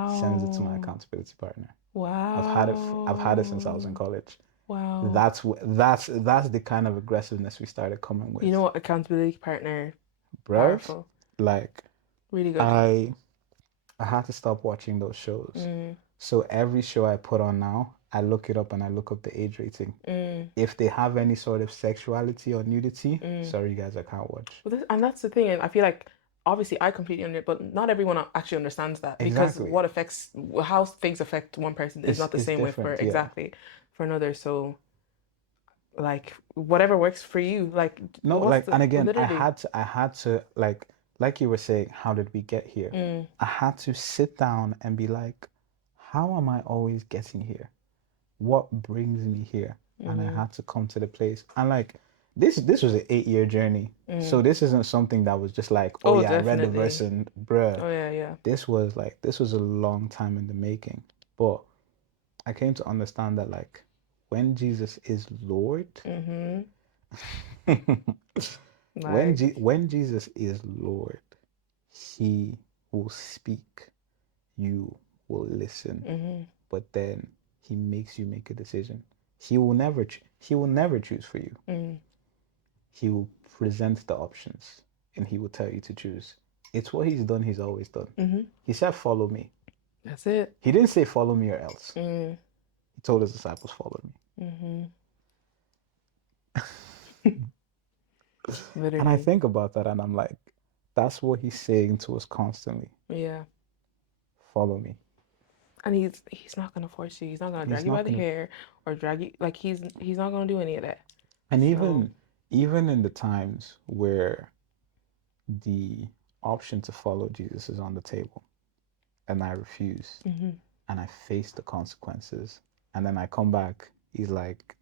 sends it to my Wow. accountability partner. I've had it since I was in Wow. college. Wow. That's the kind of aggressiveness we started coming You know with. what? Accountability partner, Bruv, powerful. like Really good. I I had to stop watching those shows. Mm, So every show I put on now, I look it up and I look up the age rating. mm, If they have any sort of sexuality or nudity, mm. sorry guys, I can't watch. And that's the thing, and I feel like obviously I completely under, but not everyone actually understands that because Exactly. what affects how things affect one person is not the It's same way for different, yeah. exactly for another. So like whatever works for you, like No, what's like, the and again, literally? I had to like you were saying, how did we get here? Mm, I had to sit down and be like, how am I always getting here? what brings me here? And I Mm-hmm. had to come to the place. And like this was an 8 year journey. Mm. So this isn't something that was just like, oh Oh, yeah, I read the verse definitely. and bruh. Oh yeah, yeah. This was a long time in the making. But I came to understand that like when Jesus is Lord, Mm-hmm. Like, when Jesus is Lord, he will speak, you will listen, mm-hmm. but then he makes you make a decision. He will never choose for you. Mm. He will present the options and he will tell you to choose. It's what he's done, he's always done. Mm-hmm. He said, follow me. That's it. He didn't say, follow me or else. Mm. He told his disciples, follow me. Mm-hmm. And I Literally. think about that and I'm like, that's what he's saying to us constantly. Yeah. Follow me. And he's not gonna force you. He's not gonna He's drag you not by the gonna, hair or drag you like he's not gonna do any of that. and So even in the times where the option to follow Jesus is on the table and I refuse mm-hmm. and I face the consequences and then I come back, he's like,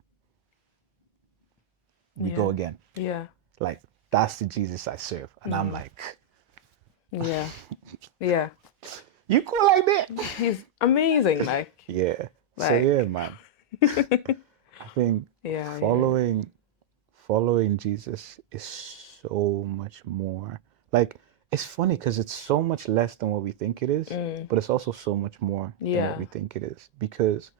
we Yeah. go again. Yeah. Like that's the Jesus I serve. And I'm Mm. like, Yeah. Yeah. you cool like that? He's amazing. Yeah. So yeah, Like man. I think yeah, yeah. following Jesus is so much more. Like it's funny because it's so much less than what we think it is, Mm. but it's also so much more than what Yeah. we think it is because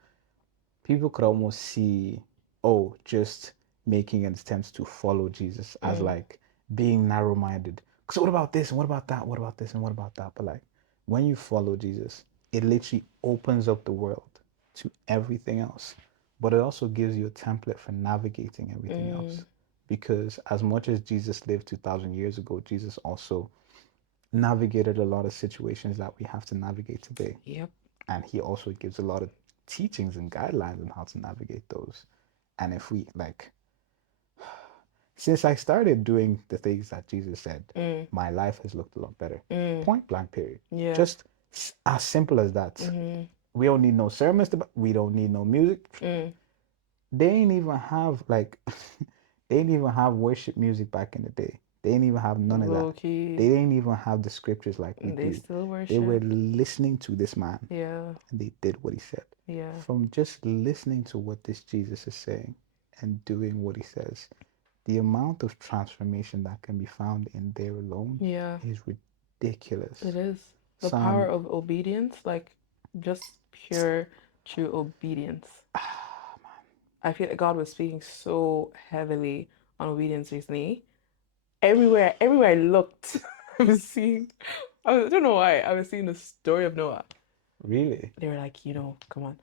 people could almost see, oh, just making an attempt to follow Jesus as Mm. like being narrow-minded. Because what about this and what about that? What about this and what about that? But like when you follow Jesus, it literally opens up the world to everything else. But it also gives you a template for navigating everything Mm. else. Because as much as Jesus lived 2,000 years ago, Jesus also navigated a lot of situations that we have to navigate today. Yep. And he also gives a lot of teachings and guidelines on how to navigate those. And if we like, since I started doing the things that Jesus said, Mm. my life has looked a lot better. Mm. Point blank, period. Yeah. Just as simple as that. Mm-hmm. We don't need no sermons, we don't need no music. Mm. They ain't even have like, they didn't even have worship music back in the day. They didn't even have none of that. Low key. They didn't even have the scriptures like we They do. still They were worship. listening to this man Yeah. and they did what he said. Yeah. From just listening to what this Jesus is saying and doing what he says, the amount of transformation that can be found in there alone Yeah. is It ridiculous. is. The So power of obedience, like just pure true obedience. I feel like God was speaking so heavily on obedience recently. Everywhere I looked, I was seeing. I don't know why. I was seeing the story of Noah. really, They were like, come on.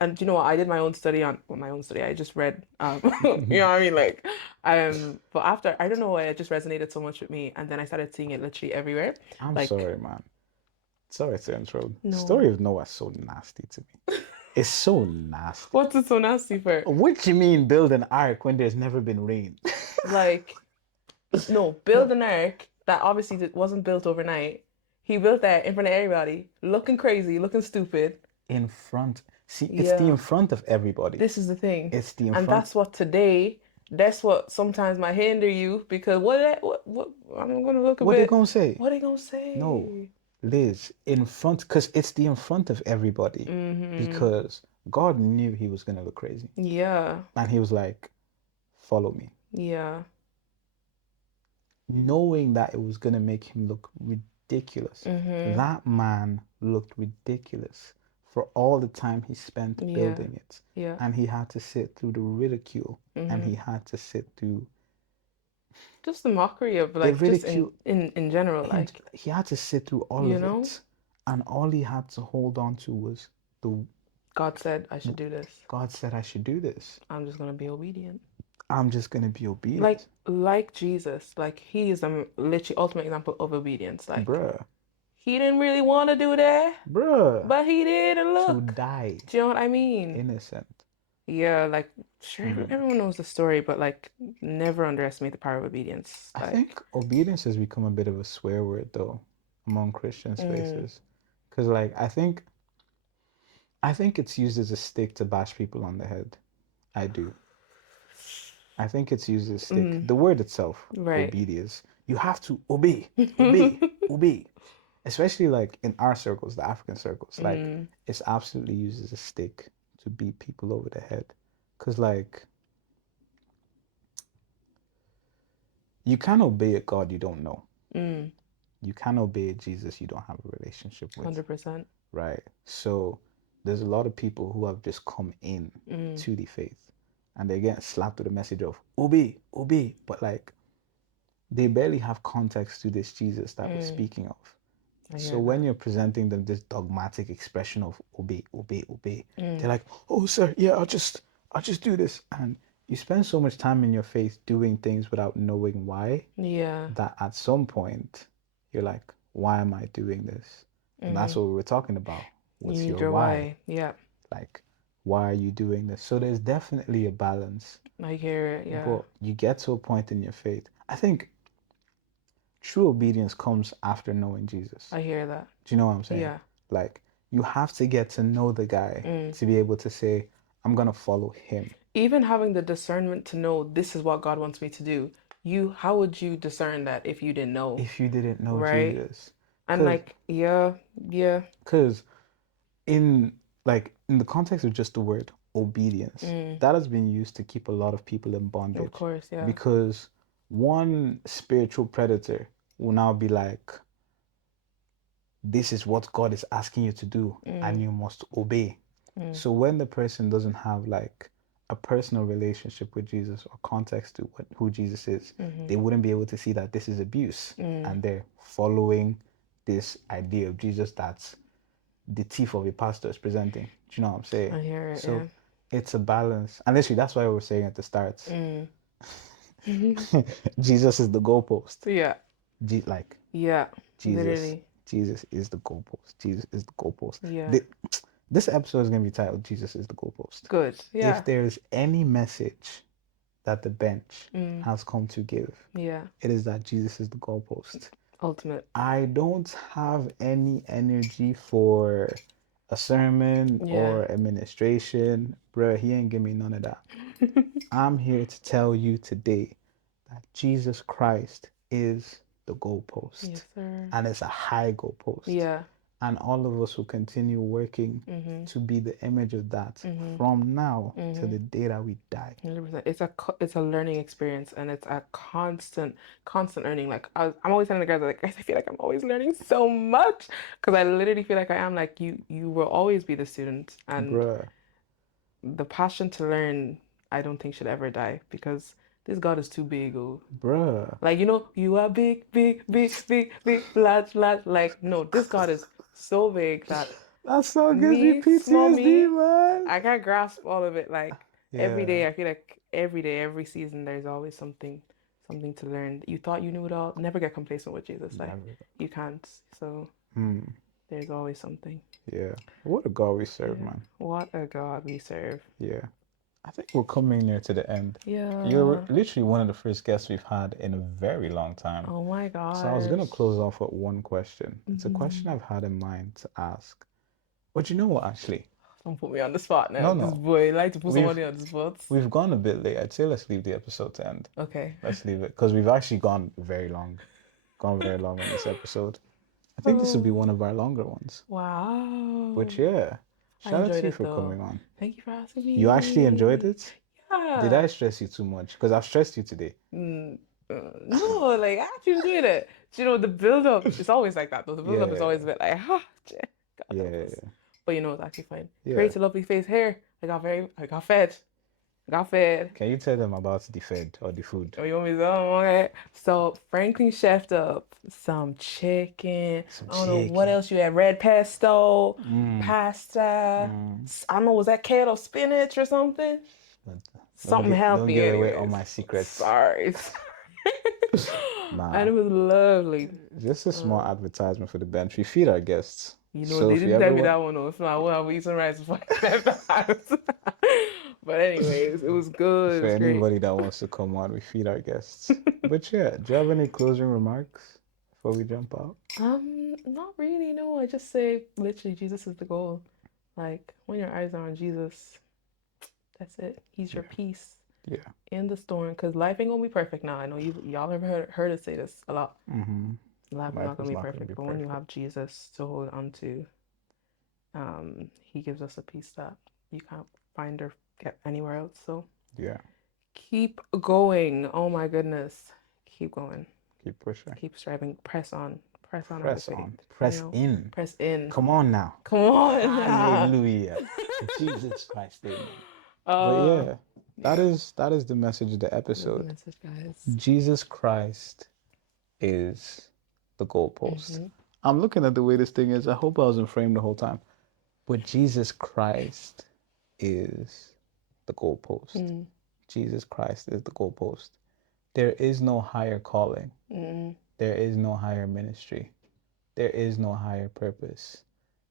And you know what? I did my own study on well, my own study. I just read, you know what I mean? Like, but after I don't know why it just resonated so much with me, and then I started seeing it literally everywhere. I'm Like, sorry, man. Sorry to interrupt. The story no, of Noah is so nasty to me. It's so nasty. what's it so nasty for? What you mean build an ark when there's never been rain? Like, no, build No, an ark that obviously wasn't built overnight. He built that in front of everybody, looking crazy, looking stupid. in front. See, it's the in Yeah, front of everybody. this is the thing, It's the in and front. that's what sometimes might hinder you because what I'm gonna look a What they bit. gonna say? What are they gonna No, say? Liz, in front, because it's the in front of everybody. Mm-hmm. Because God knew he was gonna look crazy. Yeah, And he was like, follow me. yeah. Knowing that it was gonna make him look ridiculous. Mm-hmm. That man looked ridiculous for all the time he spent Yeah, building it. yeah. And he had to sit through the ridicule and Mm-hmm. he had to sit through Just the mockery of the like just in ridicule. in general, And like he had to sit through all you of know, it. And all he had to hold on to was the God said I should do this. God said I should do this. I'm just gonna be obedient. I'm just gonna be obedient. Like Jesus, like he is a literally ultimate example of obedience. Like Bruh, he didn't really want to do that, bruh, but he did, and to look. die Do you know what I mean? innocent. Yeah, like sure, Mm. everyone knows the story, but like never underestimate the power of obedience. I Like, think obedience has become a bit of a swear word though among Christian mm, spaces. Because like I think it's used as a stick to bash people on the head. I do. I think it's used as a stick. Mm, The word itself, right. obedience. You have to obey, obey, obey. Especially like in our circles, the African circles, like Mm, it's absolutely used as a stick to beat people over the head. Cause like you can't obey a God you don't know. mm, You can't obey a Jesus you don't have a relationship with, 100%. right? So there's a lot of people who have just come in Mm, to the faith and they get slapped with a message of obey, obey, but like they barely have context to this Jesus that we're mm, speaking of. I So hear when that. you're presenting them this dogmatic expression of obey, obey, obey, Mm, they're like, "Oh, sir, yeah, I'll just do this." And you spend so much time in your faith doing things without knowing why yeah. that at some point you're like, "Why am I doing this?" And Mm-hmm. that's what we were talking about. You What's need your your why? why. Yeah. Like, why are you doing this? So there's definitely a balance, I hear it. Yeah. but you get to a point in your faith. I think true obedience comes after knowing Jesus. I hear that. Do you know what I'm saying? Yeah. Like, you have to get to know the guy Mm. to be able to say, I'm gonna follow him. Even having the discernment to know this is what God wants me to do. How would you discern that if you didn't know? If you didn't know Right? Jesus. And Cause like, yeah, yeah. cause in in the context of just the word obedience, Mm. that has been used to keep a lot of people in Of bondage. course, yeah. Because one spiritual predator will now be like, this is what God is asking you to do, and Mm. you must obey. Mm. So when the person doesn't have like a personal relationship with Jesus or context to who Jesus is, Mm-hmm. they wouldn't be able to see that this is abuse Mm. and they're following this idea of Jesus that's the thief of a pastor is presenting. Do you know what I'm saying? I hear it, So yeah. it's a balance. And literally, that's why we were saying at the start Mm. Jesus is the goalpost. Yeah. Like, Yeah. Jesus. Literally. Jesus is the goalpost. Jesus is the goalpost. Yeah. The, this episode is going to be titled Jesus is the goalpost. Good. If Yeah. there is any message that the bench Mm. has come to give, Yeah. it is that Jesus is the goalpost. Ultimate. I don't have any energy for a sermon Yeah. or administration. Bruh, he ain't give me none of that. I'm here to tell you today that Jesus Christ is the Yes, goalpost. sir. And it's a high goalpost. Yeah. And all of us will continue working Mm-hmm. to be the image of that Mm-hmm. from now to Mm-hmm. the day that we die. 100%. It's a learning experience and it's a constant learning. Like I'm always telling the guys like guys, I feel like I'm always learning so much because I literally feel like I am like you will always be the student and Bruh, the passion to learn I don't think should ever die because this God is too big. Oh, bruh. like you are big, big, big, big, big, large, large. Like no, this God is so big that That song gives me me, small PTSD, me, man. I can't grasp all of it. Like every Yeah, day, I feel like every day, every season, there's always something to learn. You thought you knew it all. Never get complacent with Jesus. Like never. you can't. So Hmm. there's always something. Yeah. What a God we serve, Yeah. man. What a God we serve. Yeah. I think we're coming near to the end. You're Yeah. literally one of the first guests we've had in a very long time. Oh my So I was gonna gosh. close off with one question. It's a question Hmm. I've had in mind to ask. But you know what, actually? Don't put me on the spot now. No, This no. boy like to put We've somebody on the spot. we've gone a bit late. I'd say let's leave the episode to end. Okay. Let's leave it because we've actually gone very long on this episode. I think this will be Oh, one of our longer ones. But wow. yeah, I shout out enjoyed to you it for though. coming on. Thank you for asking You actually enjoyed me. it? Did I Yeah. stress you too much? Because I've stressed you today. Mm, no, like I actually enjoyed it. The build up, it's always like that though. The build up is Yeah, always a bit like, God help yeah, us. But it's actually fine. yeah. Creates a lovely face here. I got fed. I got fed. Can you tell them about the fed or the food? Oh, you want me to? Oh, okay. So Franklin chefed up some chicken. Some I don't know what chicken. else you had. Red pesto, Mm, pasta. mm. I don't know, was that kale spinach or something? Don't, Something don't healthy, give away all anyways. my secrets. Sorry. And Nah, it was lovely. just a small Um, advertisement for the bench. We feed our guests. So they if you didn't ever tell me want, that one, though. If not, I would have eaten some rice before I left the house. But anyways, it was good. It for was great. anybody that wants to come on, we feed our guests. But yeah, do you have any closing remarks before we jump out? Not really, no. I just say literally Jesus is the goal. Like when your eyes are on Jesus, that's it. He's your Yeah. peace Yeah. in the storm. Because life ain't gonna be perfect now. I know y'all have heard us say this a lot. Mm-hmm. Life is Life not gonna is be not gonna perfect, be but when you perfect. have Jesus to hold on to, he gives us a peace that you can't find or get anywhere else. So Yeah. keep going. Oh my goodness, keep going. Keep pushing. Keep striving. Press on in the Press faith. on. You Press know, in. press in. Come on now. Come on. Hallelujah. Jesus Christ, amen. But uh, yeah, yeah. that is the message of the That is the episode. message, guys. Jesus Christ is the goalpost. Mm-hmm. I'm looking at the way this thing is. I hope I was in frame the whole time. But Jesus Christ is the goalpost. Mm-hmm. Jesus Christ is the goalpost. There is no higher calling. Mm-hmm. There is no higher ministry. There is no higher purpose.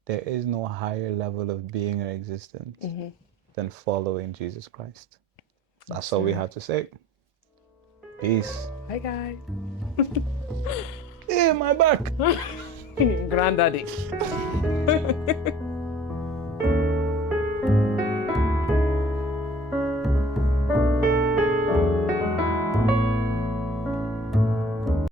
There is no higher level of being or existence Mm-hmm. than following Jesus Christ. Yes, That's all we sir. have to say. Peace. Bye, guys. Hey, my back. Granddaddy.